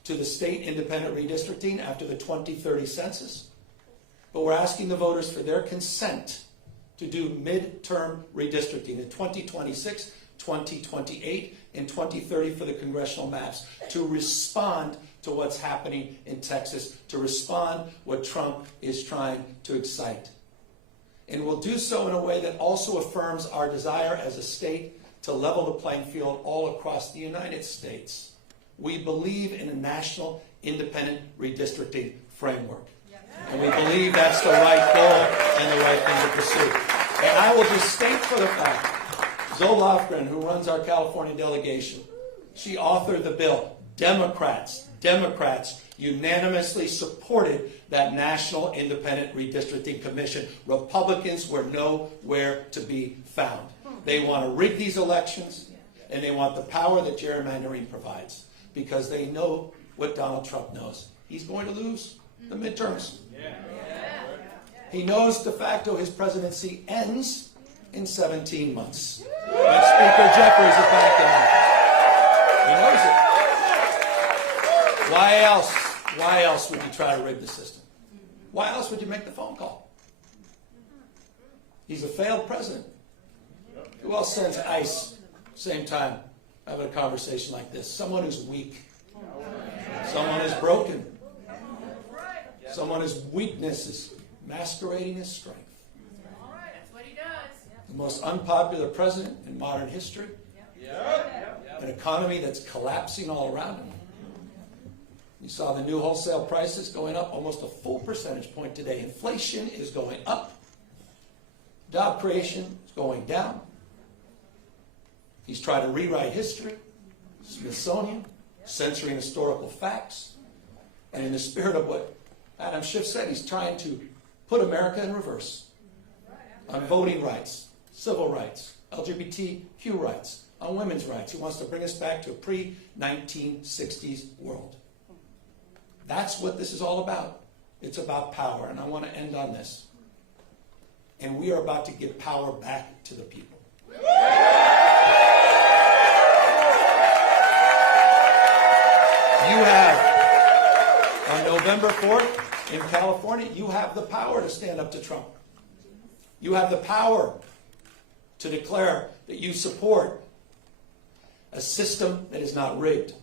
to the state independent redistricting after the 2030 census, but we're asking the voters for their consent to do midterm redistricting in 2026, 2028, and 2030 for the congressional maps, to respond to what's happening in Texas, to respond what Trump is trying to excite. And we'll do so in a way that also affirms our desire as a state to level the playing field all across the United States. We believe in a national independent redistricting framework. And we believe that's the right goal and the right thing to pursue. And I will just state for the fact, Zoe Lofgren, who runs our California delegation, she authored the bill. Democrats unanimously supported that National Independent Redistricting Commission. Republicans were nowhere to be found. They want to rig these elections, and they want the power that gerrymandering provides, because they know what Donald Trump knows. He's going to lose the midterms. He knows de facto his presidency ends in 17 months. When Speaker Jeffries is back in office. He knows it. Why else? Why else would you try to rig the system? Why else would you make the phone call? He's a failed president. Who else sends ICE same time having a conversation like this? Someone who's weak. Someone who's broken. Someone whose weakness is masquerading as strength. That's what he does. The most unpopular president in modern history. An economy that's collapsing all around him. You saw the new wholesale prices going up almost a full percentage point today. Inflation is going up. Job creation is going down. He's trying to rewrite history, Smithsonian, censoring historical facts. And in the spirit of what Adam Schiff said, he's trying to put America in reverse on voting rights, civil rights, LGBTQ rights, on women's rights. He wants to bring us back to a pre-1960s world. That's what this is all about. It's about power, and I want to end on this. And we are about to give power back to the people. You have, on November 4th in California, you have the power to stand up to Trump. You have the power to declare that you support a system that is not rigged.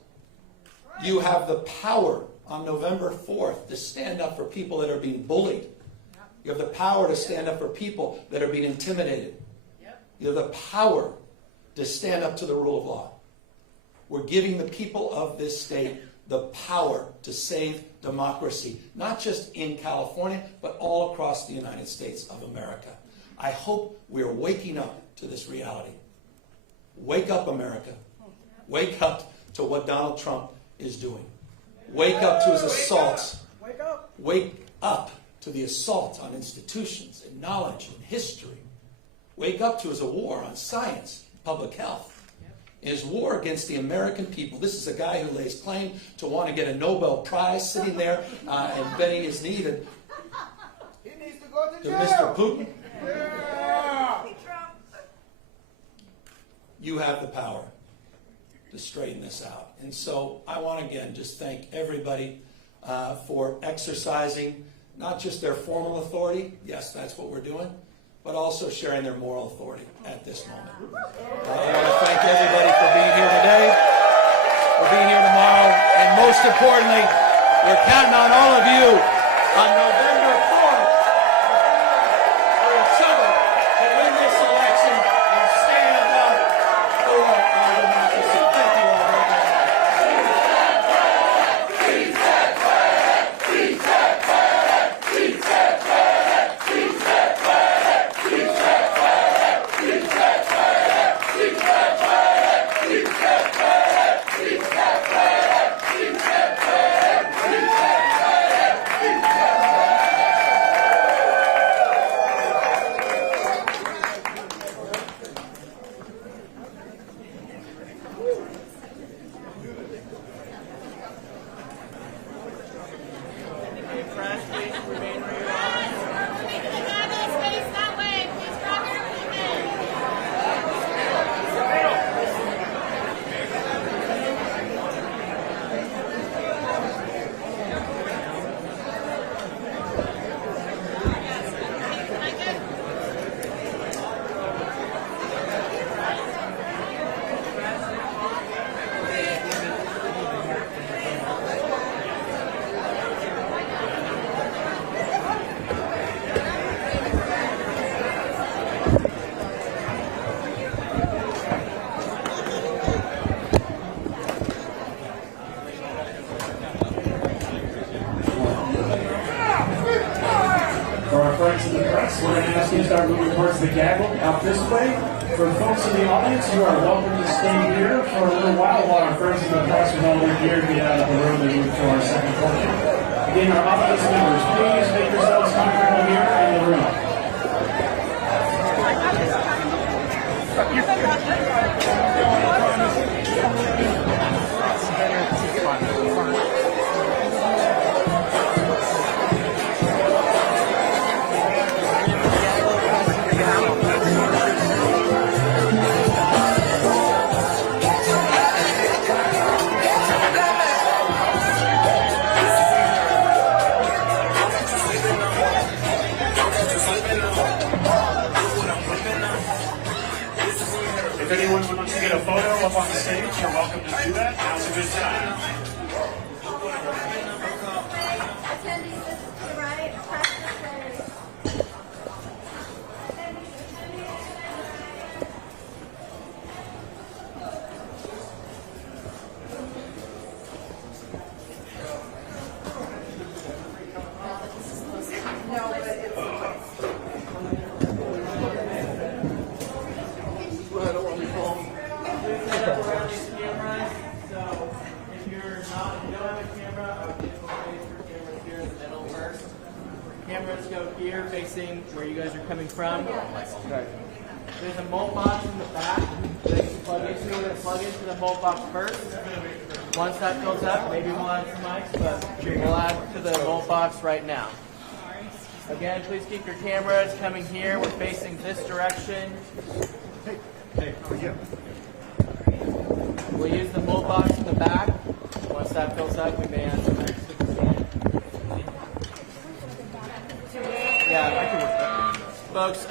You have the power on November 4th to stand up for people that are being bullied. You have the power to stand up for people that are being intimidated. You have the power to stand up to the rule of law. We're giving the people of this state the power to save democracy, not just in California, but all across the United States of America. I hope we're waking up to this reality. Wake up, America. Wake up to what Donald Trump is doing. Wake up to his assaults. Wake up to the assault on institutions and knowledge and history. Wake up to his war on science, public health. His war against the American people. This is a guy who lays claim to want to get a Nobel Prize, sitting there and bending his knee to Mr. Putin. You have the power to straighten this out. And so I want to again just thank everybody for exercising not just their formal authority, yes, that's what we're doing, but also sharing their moral authority at this moment. I want to thank everybody for being here today, for being here tomorrow, and most importantly, we're counting on all of you on November 4th for each other to win this election and stand up for our democracy. Thank you all very much. We're going to ask you to start moving towards the gaggle out this way. For folks in the audience, you are welcome to stay here for a little while our friends in the press are all here to get out of the room and move to our second portion. Again, our audience members, please make yourselves comfortable here in the room. If anyone wants to get a photo up on the stage, you're welcome to do that. Now's a good time. Attendees, this is the right, press the stage. Cameras go here, facing where you guys are coming from. Okay. There's a molt box in the back that you can plug into. We're going to plug into the molt box first. Once that fills up, maybe we'll add some mics, but we'll add to the molt box right now. Again, please keep your cameras coming here. We're facing this direction. Hey, how are you? We'll use the molt box in the back. Once that fills up, we may add some mics. Yeah, I can work that. Folks,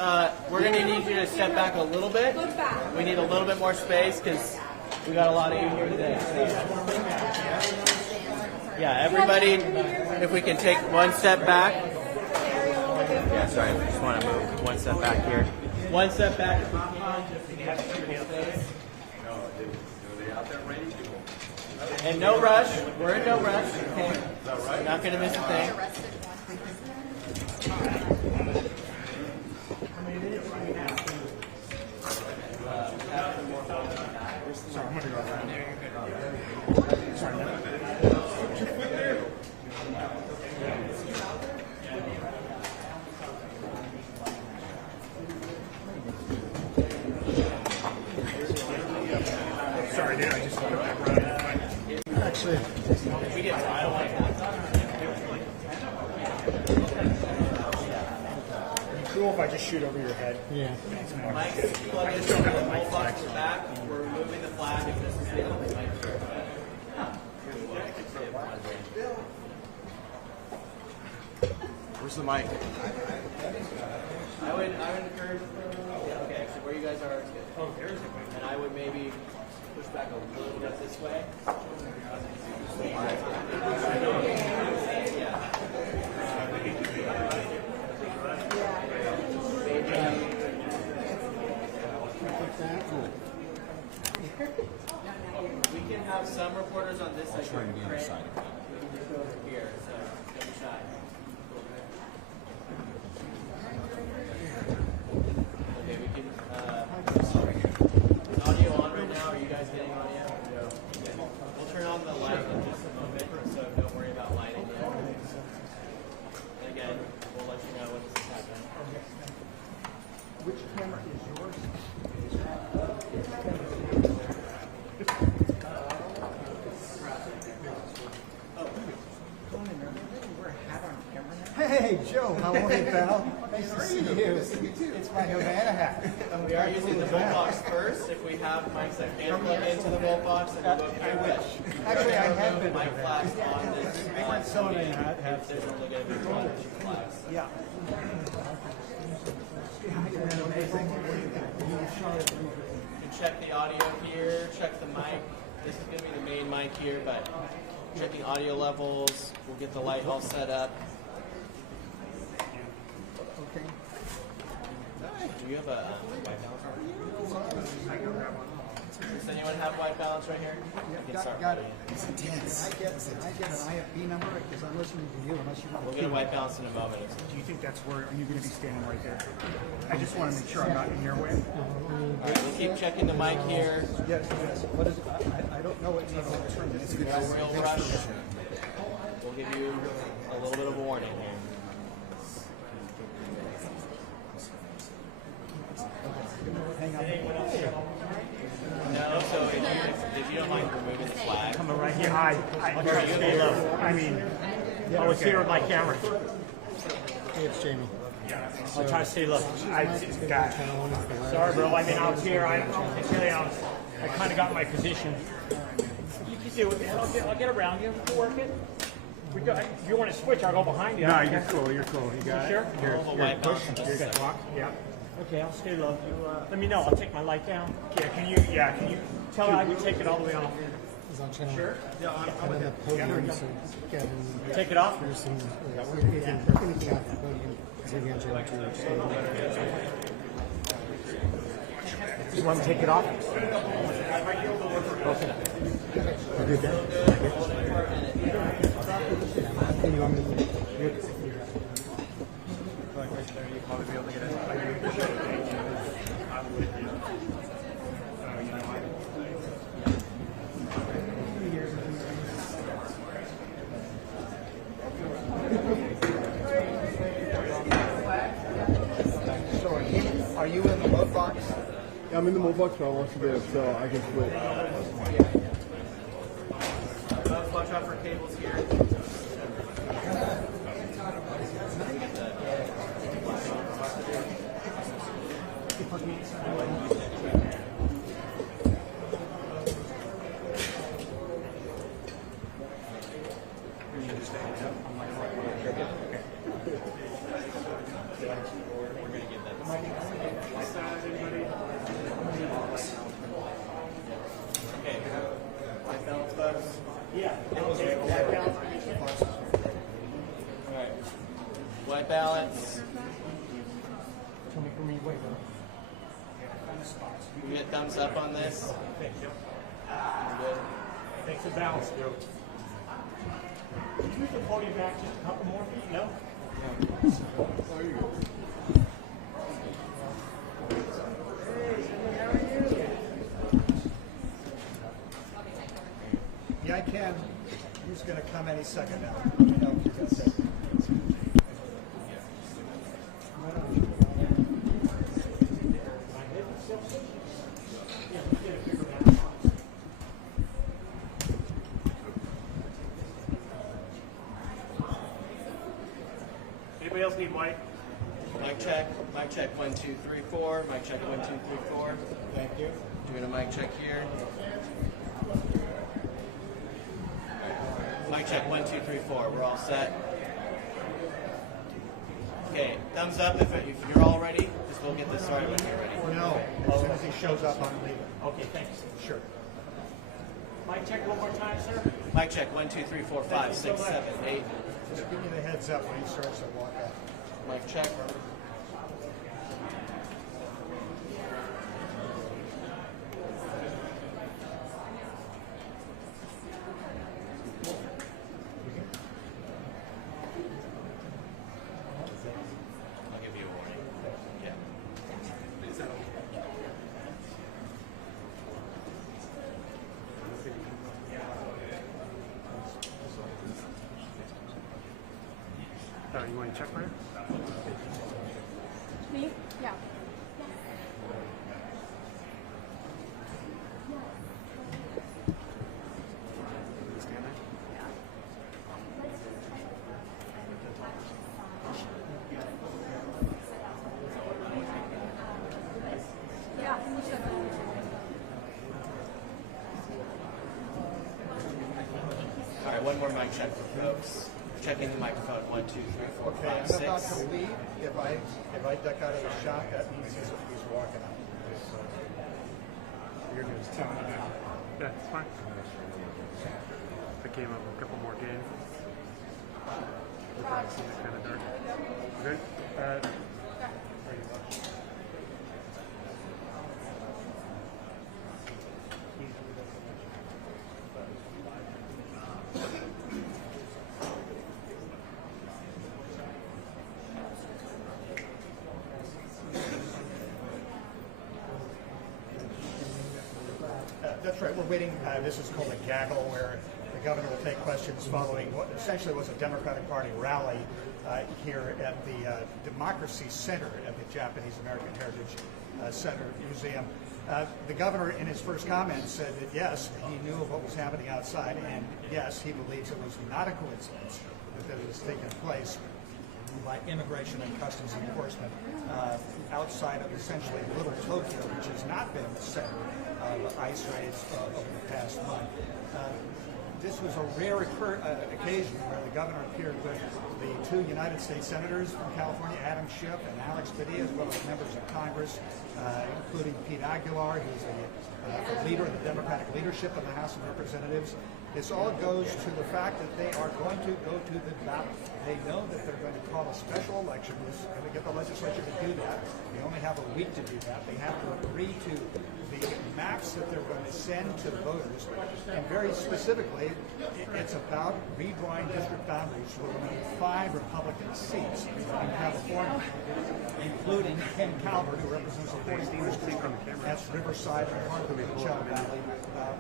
we're going to need you to step back a little bit. We need a little bit more space because we got a lot of you here today. Yeah, everybody, if we can take one step back. Yeah, sorry, I just want to move one step back here. One step back if we can, just to get space. And no rush. We're in no rush. Okay. We're not going to miss a thing. Sorry, I'm going to go around there. Sorry, no. Sorry, dude, I just got back around. Actually, cool if I just shoot over your head. Yeah. Mike, plug into the whole box in the back. We're removing the flag if this is the only mic. Where's the mic? I would encourage. Okay, actually, where you guys are is good. Oh, there's a mic. And I would maybe push back a little bit this way. We can have some reporters on this side. Trying to be on the side. Over here, so don't be shy. Okay, we can. Is audio on right now? Are you guys getting audio? No. Okay. We'll turn on the light in just a moment, so don't worry about lighting yet. And again, we'll let you know when this is happening. Which camera is yours? Hey, Joe, how are you, pal? Nice to see you. It's my Havana hat. We are using the volt box first. If we have mics that can plug into the volt box, then we'll go I wish. Actually, I have been. Mic flags on this. So they have. There's only going to be one or two flags. Yeah. You can check the audio here, check the mic. This is going to be the main mic here, but checking audio levels. We'll get the light all set up. Okay. Do you have a white balance? Does anyone have white balance right here? Got it. It's intense. I get an IFB number because I'm listening to you unless you want to. We'll get a white balance in a moment. Do you think that's where, are you going to be standing right there? I just want to make sure I'm not in your way. All right, we'll keep checking the mic here. Yes. What is it? I don't know what needs to turn. It's No real rush. We'll give you a little bit of a warning here. Hang on. No, so if you don't mind removing the flag. Coming right here. I'll try to stay low. I mean, I was here with my camera. Hey, it's Jamie. I'll try to stay low. Sorry, bro. I mean, I was here. I kind of got my position. You can do it. I'll get around you. We'll work it. If you want to switch, I'll go behind you. No, you're cool. You're cool. You got it. Sure? You're push. You're going to walk. Yeah. Okay, I'll stay low. You, let me know. I'll take my light down. Yeah, can you tell how you take it all the way off? Sure. Yeah, I'm with it. Take it off? You want to take it off? Okay. You good there? You want me to... Probably be able to get it. So are you you in the vote box? Yeah, I'm in the move box, but I want to do it so I can split. Watch out for cables here. White balance. We get thumbs up on this. Good. Thanks for balance, Joe. Can you move the podium back just a couple more feet? No? There you go. Yeah, I can. Who's going to come any second now? You know what you're going to say. Anybody else need mic? Mic check. Mic check 1, 2, 3, 4. Mic check 1, 2, 3, 4. Thank you. Doing a mic check here. Mic check 1, 2, 3, 4. We're all set. Okay, thumbs up if you're all ready. Just we'll get this started when you're ready. No, as soon as he shows up, I'm leaving. Okay, thanks. Sure. Mic check one more time, sir. Mic check 1, 2, 3, 4, 5, 6, 7, 8. Just give me the heads up when he starts to walk out. Mic check. I'll give you a warning. Yeah. You want to check for it? Me? Yeah. All right, one more mic check for folks. Checking the microphone. 1, 2, 3, 4, Okay, 5, I'm 6. about to leave. If I duck out of the shot, that means he's walking out. You're good. Yeah, it's fine. I came up with a couple more games. We're probably seeing it kind of dark. Good? That's right. We're waiting. This is called a gaggle, where the governor will take questions following what essentially was a Democratic Party rally here at the Democracy Center at the Japanese American Heritage Center Museum. The governor, in his first comments, said that yes, he knew of what was happening outside, and yes, he believes it was not a coincidence that it was taking place by Immigration and Customs Enforcement outside of essentially Little Tokyo, which has not been the center of ICE raids over the past month. This was a rare occasion where the governor appeared with the two United States senators from California, Adam Schiff and Alex Padilla, as well as members of Congress, including Pete Aguilar, who's the leader of the Democratic leadership in the House of Representatives. This all goes to the fact that they are going to go to the ballot. They know that they're going to call a special election. This is going to get the legislature to do that. They only have a week to do that. They have to agree to the maps that they're going to send to the voters. And very specifically, it's about redrawing district boundaries for only 5 Republican seats in California, including Ken Calvert, who represents the 41st district. That's Riverside and part of the Coachella Valley.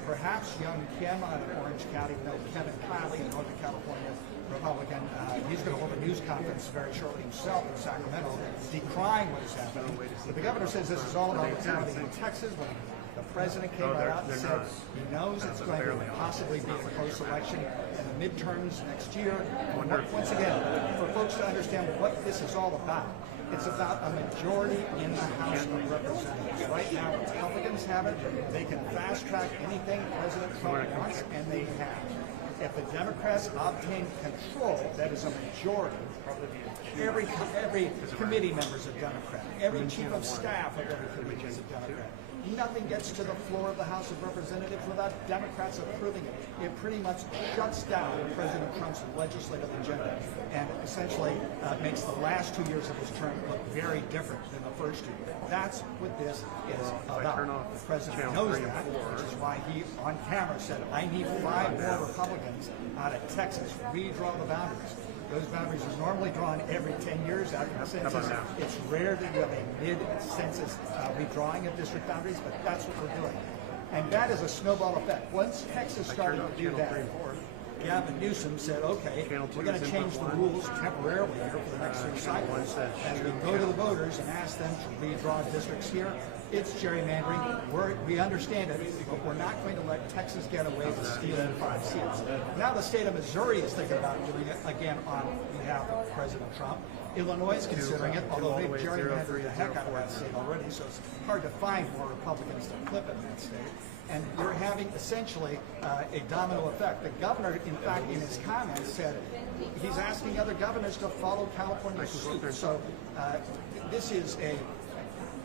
Perhaps young Kim out of Orange County, no, Kevin Kiley in Northern California, Republican. He's going to hold a news conference very shortly himself in Sacramento, decrying what is happening. But the governor says this is all about what's happening in Texas. When the president came right out and said he knows it's going to possibly be a close election in the midterms next year. Once again, for folks to understand what this is all about, it's about a majority in the House of Representatives. Right now, Republicans have it. They can fast-track anything President Trump wants, and they have. If the Democrats obtain control, that is a majority. Every committee member is a Democrat. Every chief of staff of every committee is a Democrat. Nothing gets to the floor of the House of Representatives without Democrats approving it. It pretty much shuts down President Trump's legislative agenda and essentially makes the last 2 years of his term look very different than the first 2. That's what this is about. The president knows that, which is why he, on camera, said, I need 5 more Republicans out of Texas. Redraw the boundaries. Those boundaries are normally drawn every 10 years after the census. It's rare that you have a mid-census redrawing of district boundaries, but that's what we're doing. And that is a snowball effect. Once Texas started to do that, Gavin Newsom said, okay, we're going to change the rules temporarily here for the next 3 cycles as we go to the voters and ask them to redraw districts here. It's gerrymandering. We understand it, but we're not going to let Texas get away with stealing 5 seats. Now the state of Missouri is thinking about doing it again on behalf of President Trump. Illinois is considering it, although they've gerrymandered the heck out of that state already, so it's hard to find more Republicans to flip in that state. And you're having essentially a domino effect. The governor, in fact, in his comments said he's asking other governors to follow California's suit. So this is a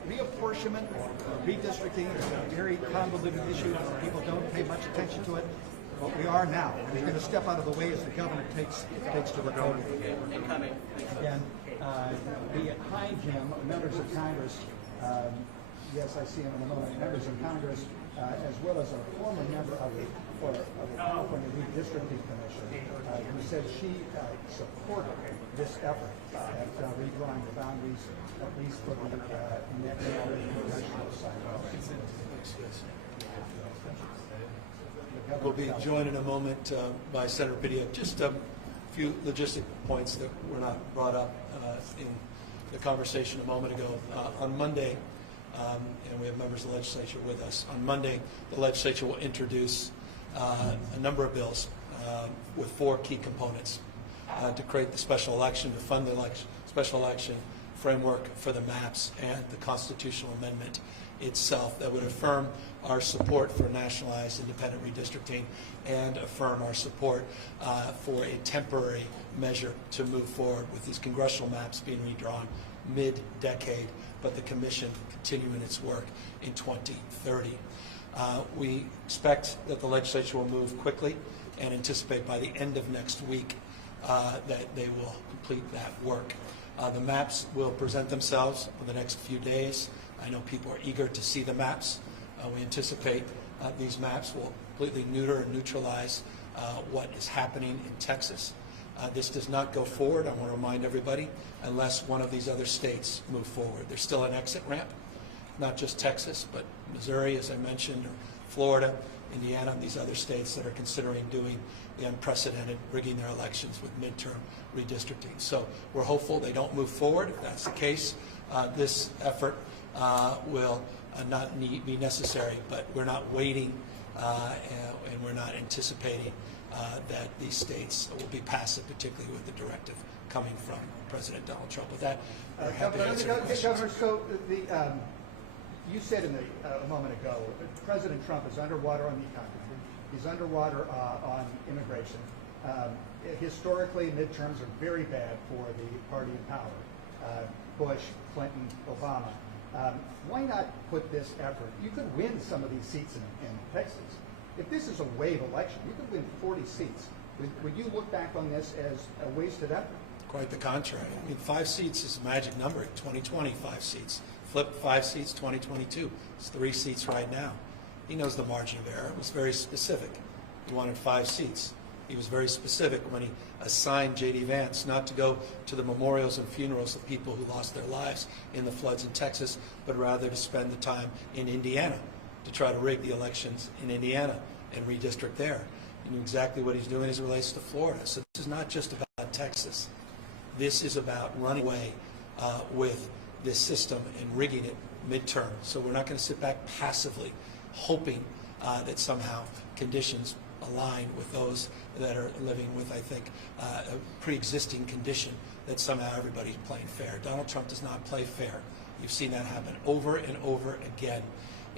reapportionment or redistricting is a very convoluted issue. People don't pay much attention to it. But we are now. And he's going to step out of the way as the governor takes to the podium. Again, behind him, members of Congress, yes, I see him in a moment, members of Congress, as well as a former member of the California Redistricting Commission, who said she supported this effort at redrawing the boundaries, at least for the next congressional cycle. We'll be joined in a moment by Senator Pidio. Just a few logistic points that were not brought up in the conversation a moment ago. On Monday, and we have members of the legislature with us, on Monday the legislature will introduce a number of bills with 4 key components to create the special election, to fund the special election, framework for the maps, and the constitutional amendment itself that would affirm our support for nationalized independent redistricting and affirm our support for a temporary measure to move forward with these congressional maps being redrawn mid-decade, but the commission continuing its work in 2030. We expect that the legislature will move quickly and anticipate by the end of next week that they will complete that work. The maps will present themselves in the next few days. I know people are eager to see the maps. We anticipate these maps will completely neuter and neutralize what is happening in Texas. This does not go forward, I want to remind everybody, unless one of these other states move forward. There's still an exit ramp, not just Texas, but Missouri, as I mentioned, or Florida, Indiana, these other states that are considering doing the unprecedented rigging their elections with midterm redistricting. So we're hopeful they don't move forward. If that's the case, this effort will not be necessary, but we're not waiting and we're not anticipating that these states will be passive, particularly with the directive coming from President Donald Trump. With that, we're happy to answer questions. Governor, so you said a moment ago, President Trump is underwater on the economy. He's underwater on immigration. Historically, midterms are very bad for the party in power. Bush, Clinton, Obama. Why not put this effort? You could win some of these seats in Texas. If this is a wave election, you could win 40 seats. Would you look back on this as a wasted effort? Quite the contrary. I mean, 5 seats is a magic number. 2020, 5 seats. Flip 5 seats, 2022. It's 3 seats right now. He knows the margin of error. It was very specific. He wanted 5 seats. He was very specific when he assigned J.D. Vance not to go to the memorials and funerals of people who lost their lives in the floods in Texas, but rather to spend the time in Indiana to try to rig the elections in Indiana and redistrict there. You know exactly what he's doing as it relates to Florida. So is not just about Texas. This is about running away with this system and rigging it midterm. So we're not going to sit back passively, hoping that somehow conditions align with those that are living with, I think, a pre-existing condition that somehow everybody's playing fair. Donald Trump does not play fair. You've seen that happen over and over again,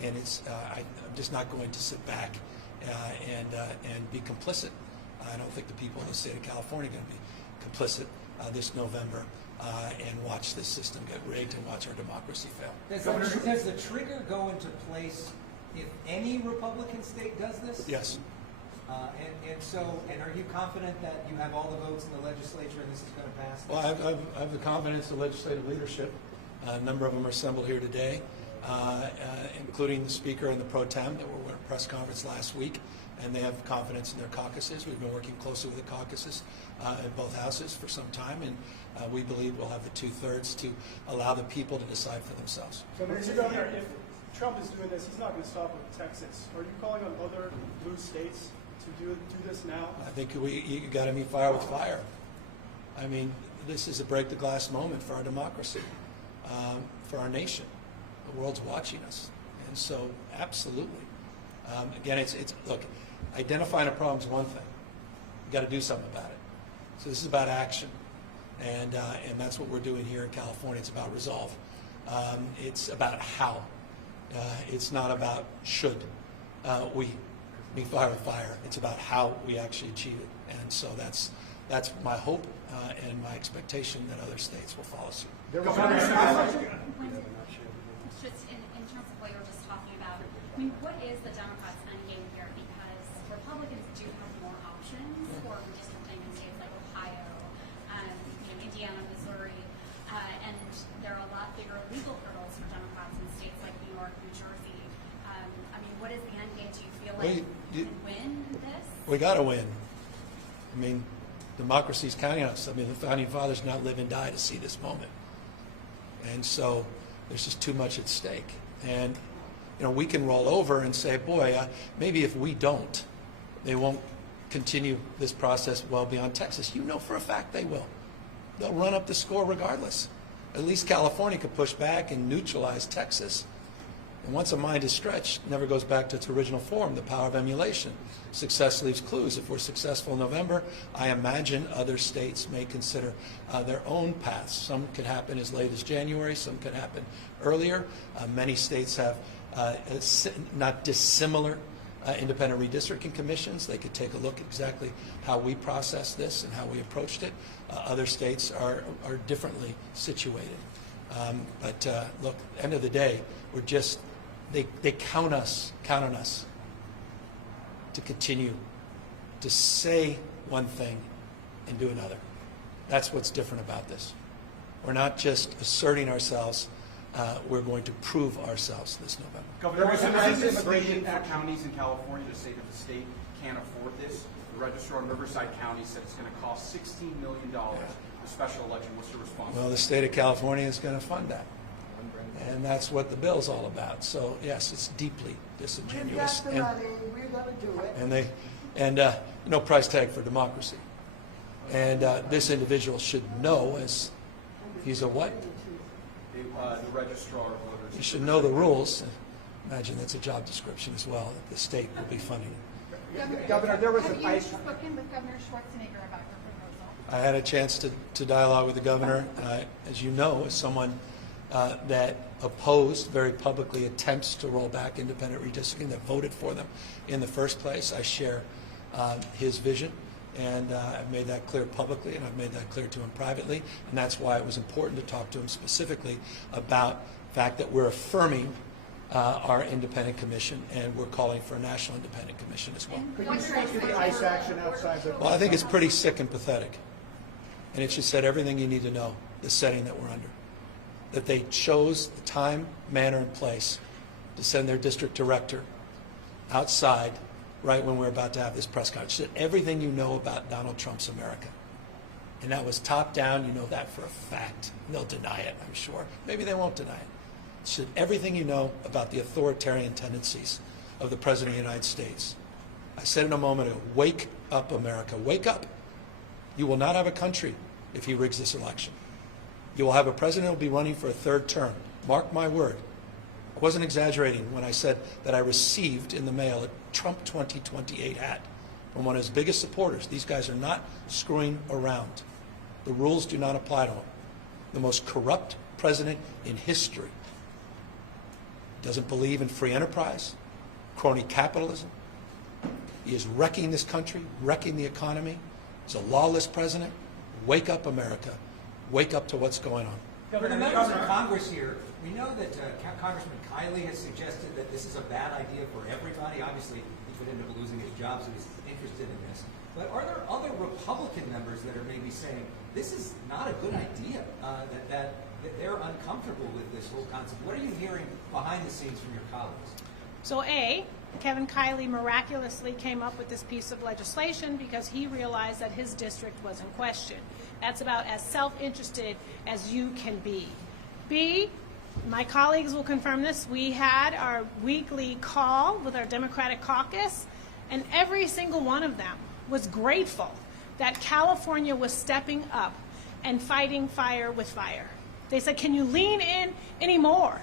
and I'm just not going to sit back and be complicit. I don't think the people of the state of California are going to be complicit this November and watch this system get rigged and watch our democracy fail. Does the trigger go into place if any Republican state does this? Yes. And are you confident that you have all the votes in the legislature and this is going to pass? Well, I have the confidence of legislative leadership. A number of them are assembled here today, including the Speaker and the Pro Tem that were at a press conference last week, and they have confidence in their caucuses. We've been working closely with the caucuses in both houses for some time, and we believe we'll have the 2/3 to allow the people to decide for themselves. So, Mr. Governor, if Trump is doing this, he's not going to stop with Texas. Are you calling on other blue states to do this now? I think you got to meet fire with fire. I mean, this is a break the glass moment for our democracy, for our nation. The world's watching us, and so absolutely. Again, it's look, identifying a problem is one thing. You got to do something about it. So this is about action, and that's what we're doing here in California. It's about resolve. It's about how. It's not about should we meet fire with fire. It's about how we actually achieve it, and so that's my hope and my expectation that other states will follow suit. Just in terms of what you were just talking about, I mean, what is the Democrats' endgame here? Because Republicans do have more options for redistricting in states like Ohio, Indiana, Missouri, and there are a lot bigger legal hurdles for Democrats in states like New York, New Jersey. I mean, what is the endgame? Do you feel like you can win this? We got to win. I mean, democracy's counting on us. I mean, the founding fathers not live and die to see this moment, and so there's just too much at stake. And we can roll over and say, boy, maybe if we don't, they won't continue this process well beyond Texas. You know for a fact they will. They'll run up the score regardless. At least California could push back and neutralize Texas. And once a mind is stretched, it never goes back to its original form, the power of emulation. Success leaves clues. If we're successful in November, I imagine other states may consider their own paths. Some could happen as late as January, some could happen earlier. Many states have not dissimilar independent redistricting commissions. They could take a look at exactly how we process this and how we approached it. Other states are differently situated. But look, end of the day, we're just, they count on us to continue to say one thing and do another. That's what's different about this. We're not just asserting ourselves, we're going to prove ourselves this November. Governor, has immigration for counties in California to say that the state can't afford this? The registrar in Riverside County said it's going to cost $16 million for special election. What's your response? Well, the state of California is going to fund that. And that's what the bill's all about. So yes, it's deeply disingenuous. We've got the money. We're going to do it. And no price tag for democracy. And this individual should know, as he's a what? The registrar of voters. He should know the rules. Imagine that's a job description as well, that the state will be funding it. Governor, there was Have you spoken with Governor Schwarzenegger about your proposal? I had a chance to dialogue with the governor. As you know, as someone that opposed very publicly attempts to roll back independent redistricting, that voted for them in the first place, I share his vision. And I've made that clear publicly, and I've made that clear to him privately. And that's why it was important to talk to him specifically about the fact that we're affirming our independent commission, and we're calling for a national independent commission as well. Could you speak to the ICE action outside the... Well, I think it's pretty sick and pathetic. And it just said everything you need to know, the setting that we're under. That they chose the time, manner, and place to send their district director outside right when we're about to have this press conference. Said everything you know about Donald Trump's America. And that was top down. You know that for a fact. They'll deny it, I'm sure. Maybe they won't deny it. Said everything you know about the authoritarian tendencies of the President of the United States. I said in a moment ago, wake up, America. Wake up. You will not have a country if he rigs this election. You will have a president who will be running for a third term. Mark my word. I wasn't exaggerating when I said that I received in the mail a Trump 2028 hat from one of his biggest supporters. These guys are not screwing around. The rules do not apply to him. The most corrupt president in history. Doesn't believe in free enterprise, crony capitalism. He is wrecking this country, wrecking the economy. He's a lawless president. Wake up, America. Wake up to what's going on. For the members of Congress here, we know that Congressman Kiley has suggested that this is a bad idea for everybody. Obviously, he could end up losing his job, so he's interested in this. But are there other Republican members that are maybe saying this is not a good idea, that they're uncomfortable with this whole concept? What are you hearing behind the scenes from your colleagues? So Kevin Kiley miraculously came up with this piece of legislation because he realized that his district was in question. That's about as self-interested as you can be. B, my colleagues will confirm this, we had our weekly call with our Democratic caucus, and every single one of them was grateful that California was stepping up and fighting fire with fire. They said, can you lean in anymore?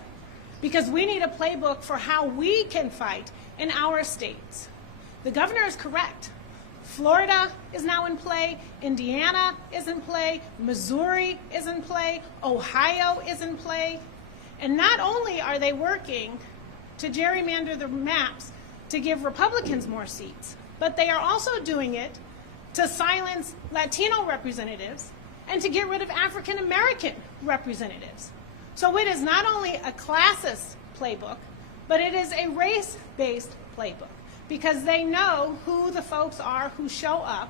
Because we need a playbook for how we can fight in our states. The governor is correct. Florida is now in play, Indiana is in play, Missouri is in play, Ohio is in play. And not only are they working to gerrymander the maps to give Republicans more seats, but they are also doing it to silence Latino representatives and to get rid of African American representatives. So it is not only a classist playbook, but it is a race-based playbook, because they know who the folks are who show up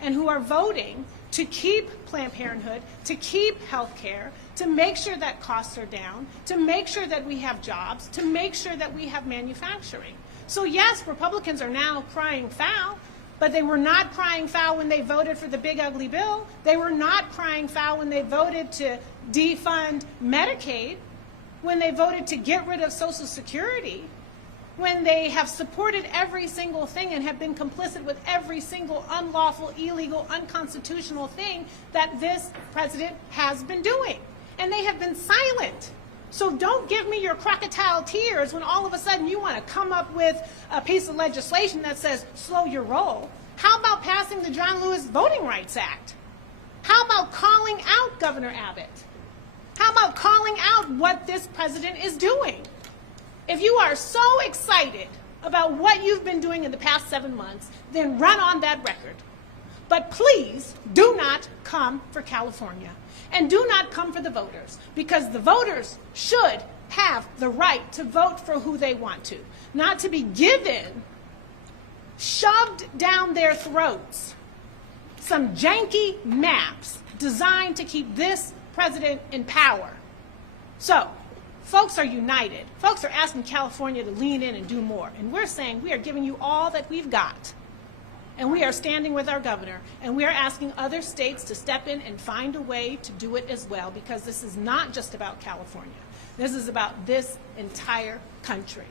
and who are voting to keep Planned Parenthood, to keep health care, to make sure that costs are down, to make sure that we have jobs, to make sure that we have manufacturing. So yes, Republicans are now crying foul, but they were not crying foul when they voted for the big ugly bill. They were not crying foul when they voted to defund Medicaid, when they voted to get rid of Social Security, when they have supported every single thing and have been complicit with every single unlawful, illegal, unconstitutional thing that this president has been doing. And they have been silent. So don't give me your crocodile tears when all of a sudden you want to come up with a piece of legislation that says slow your roll. How about passing the John Lewis Voting Rights Act? How about calling out Governor Abbott? How about calling out what this president is doing? If you are so excited about what you've been doing in the past 7 months, then run on that record. But please do not come for California. And do not come for the voters, because the voters should have the right to vote for who they want to, not to be given, shoved down their throats, some janky maps designed to keep this president in power. So, folks are united. Folks are asking California to lean in and do more. And we're saying we are giving you all that we've got. And we are standing with our governor, and we are asking other states to step in and find a way to do it as well, because this is not just about California. This is about this entire country.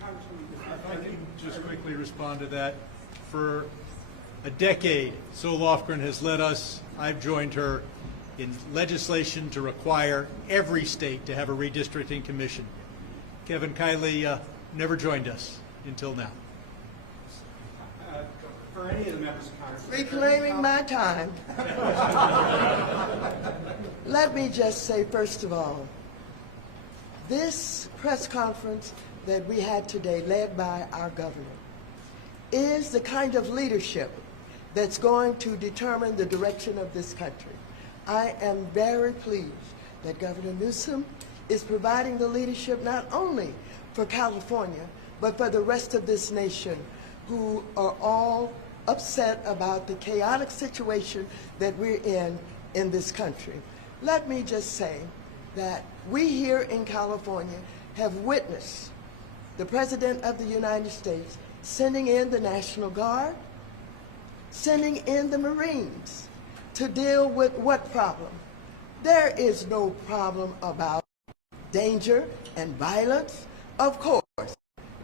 If I can just quickly respond to that. For a decade, Sol Lofgren has led us, I've joined her, in legislation to require every state to have a redistricting commission. Kevin Kiley never joined us until now. For any of the members of Congress. Reclaiming my time. Let me just say, first of all, this press conference that we had today, led by our governor, is the kind of leadership that's going to determine the direction of this country. I am very pleased that Governor Newsom is providing the leadership not only for California, but for the rest of this nation, who are all upset about the chaotic situation that we're in this country. Let me just say that we here in California have witnessed the President of the United States sending in the National Guard, sending in the Marines to deal with what problem? There is no problem about danger and violence. Of course,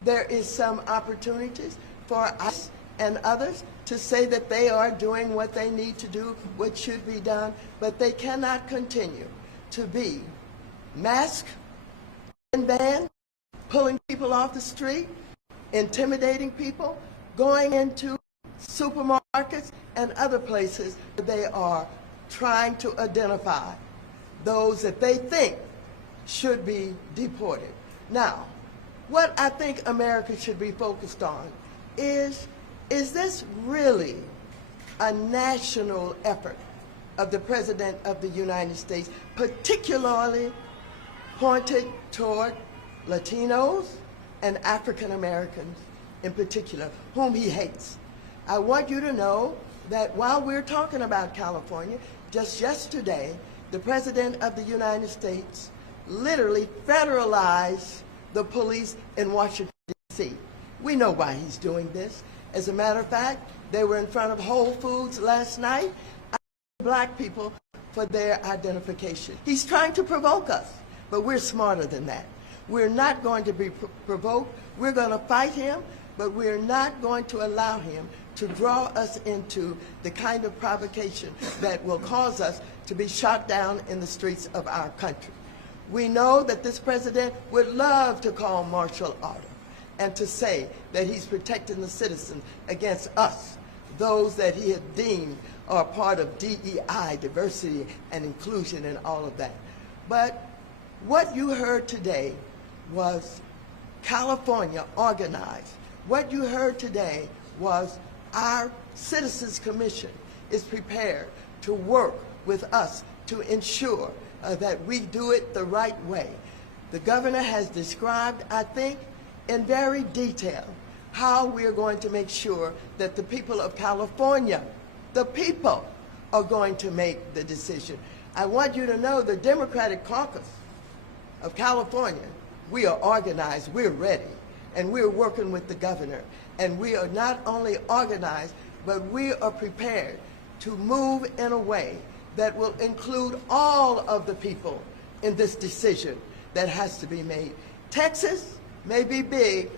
there is some opportunities for us and others to say that they are doing what they need to do, what should be done, but they cannot continue to be masked and banned, pulling people off the street, intimidating people, going into supermarkets and other places where they are trying to identify those that they think should be deported. Now, what I think America should be focused on is this really a national effort of the President of the United States, particularly pointed toward Latinos and African Americans in particular, whom he hates? I want you to know that while we're talking about California, just yesterday, the President of the United States literally federalized the police in Washington, D.C. We know why he's doing this. As a matter of fact, they were in front of Whole Foods last night, asking black people for their identification. He's trying to provoke us, but we're smarter than that. We're not going to be provoked. We're going to fight him, but we're not going to allow him to draw us into the kind of provocation that will cause us to be shot down in the streets of our country. We know that this president would love to call martial order and to say that he's protecting the citizens against us, those that he had deemed are part of DEI, diversity and inclusion and all of that. But what you heard today was California organized. What you heard today was our Citizens Commission is prepared to work with us to ensure that we do it the right way. The governor has described, I think, in very detail how we are going to make sure that the people of California, the people, are going to make the decision. I want you to know the Democratic Caucus of California, we are organized, we're ready, and we're working with the governor. And we are not only organized, but we are prepared to move in a way that will include all of the people in this decision that has to be made. Texas may be big,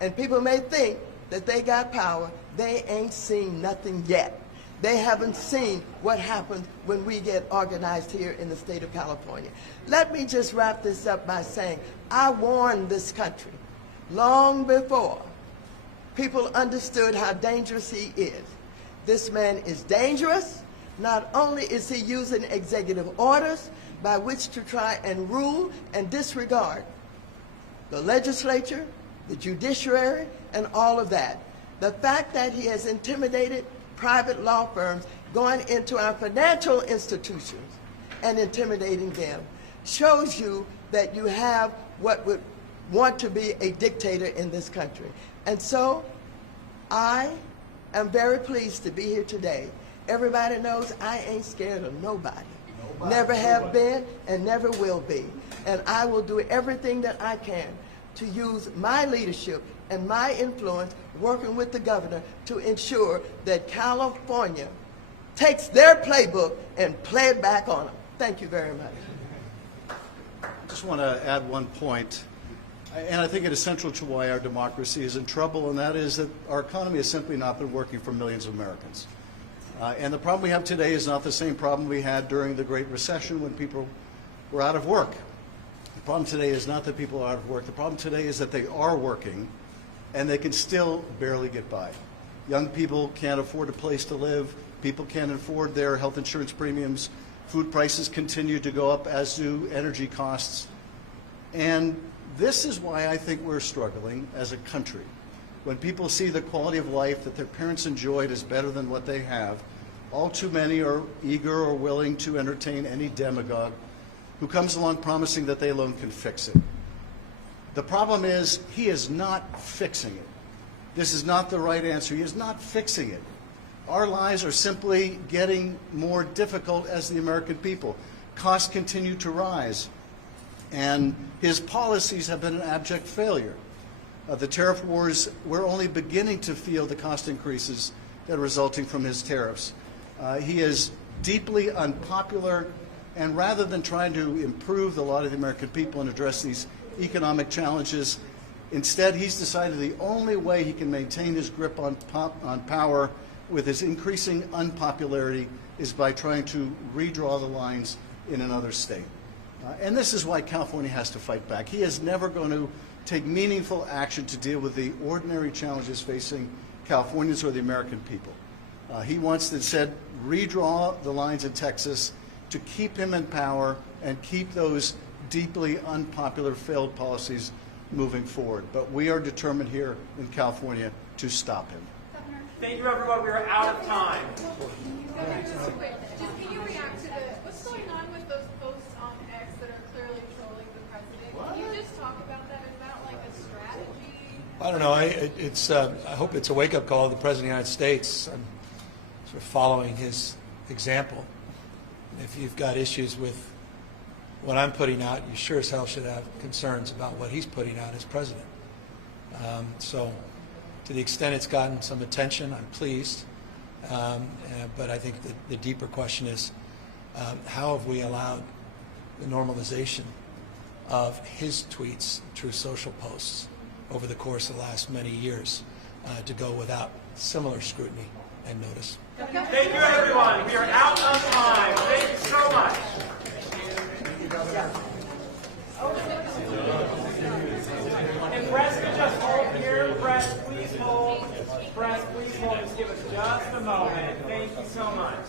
and people may think that they got power. They ain't seen nothing yet. They haven't seen what happens when we get organized here in the state of California. Let me just wrap this up by saying, I warned this country long before people understood how dangerous he is. This man is dangerous. Not only is he using executive orders by which to try and rule and disregard the legislature, the judiciary, and all of that. The fact that he has intimidated private law firms going into our financial institutions and intimidating them shows you that you have what would want to be a dictator in this country. And so I am very pleased to be here today. Everybody knows I ain't scared of nobody. Never have been and never will be. And I will do everything that I can to use my leadership and my influence working with the governor to ensure that California takes their playbook and play it back on them. Thank you very much. I just want to add one point, and I think it is central to why our democracy is in trouble, and that is that our economy has simply not been working for millions of Americans. And the problem we have today is not the same problem we had during the Great Recession when people were out of work. The problem today is not that people are out of work. The problem today is that they are working and they can still barely get by. Young people can't afford a place to live. People can't afford their health insurance premiums. Food prices continue to go up, as do energy costs. And this is why I think we're struggling as a country. When people see the quality of life that their parents enjoyed is better than what they have, all too many are eager or willing to entertain any demagogue who comes along promising that they alone can fix it. The problem is he is not fixing it. This is not the right answer. He is not fixing it. Our lives are simply getting more difficult as the American people. Costs continue to rise, and his policies have been an abject failure. The tariff wars, we're only beginning to feel the cost increases that are resulting from his tariffs. He is deeply unpopular, and rather than trying to improve the lot of the American people and address these economic challenges, Instead, he's decided the only way he can maintain his grip on power with his increasing unpopularity is by trying to redraw the lines in another state. And this is why California has to fight back. He is never going to take meaningful action to deal with the ordinary challenges facing Californians or the American people. He wants to instead redraw the lines in Texas to keep him in power and keep those deeply unpopular failed policies moving forward. But we are determined here in California to stop him. Thank you, everyone. We are out of time. Can you react to what's going on with those posts on X that are clearly trolling the president? Can you just talk about that? Is that like a strategy? I don't know. I hope it's a wake-up call to the President of the United States. I'm sort of following his example. And if you've got issues with what I'm putting out, you sure as hell should have concerns about what he's putting out as president. So to the extent it's gotten some attention, I'm pleased. But I think the deeper question is, how have we allowed the normalization of his tweets, True Social posts, over the course of the last many years to go without similar scrutiny and notice? Thank you, everyone. We are out of time. Thank you so much. And press can just hold here. Press, please hold. Press, please hold. Just give us just a moment. Thank you so much.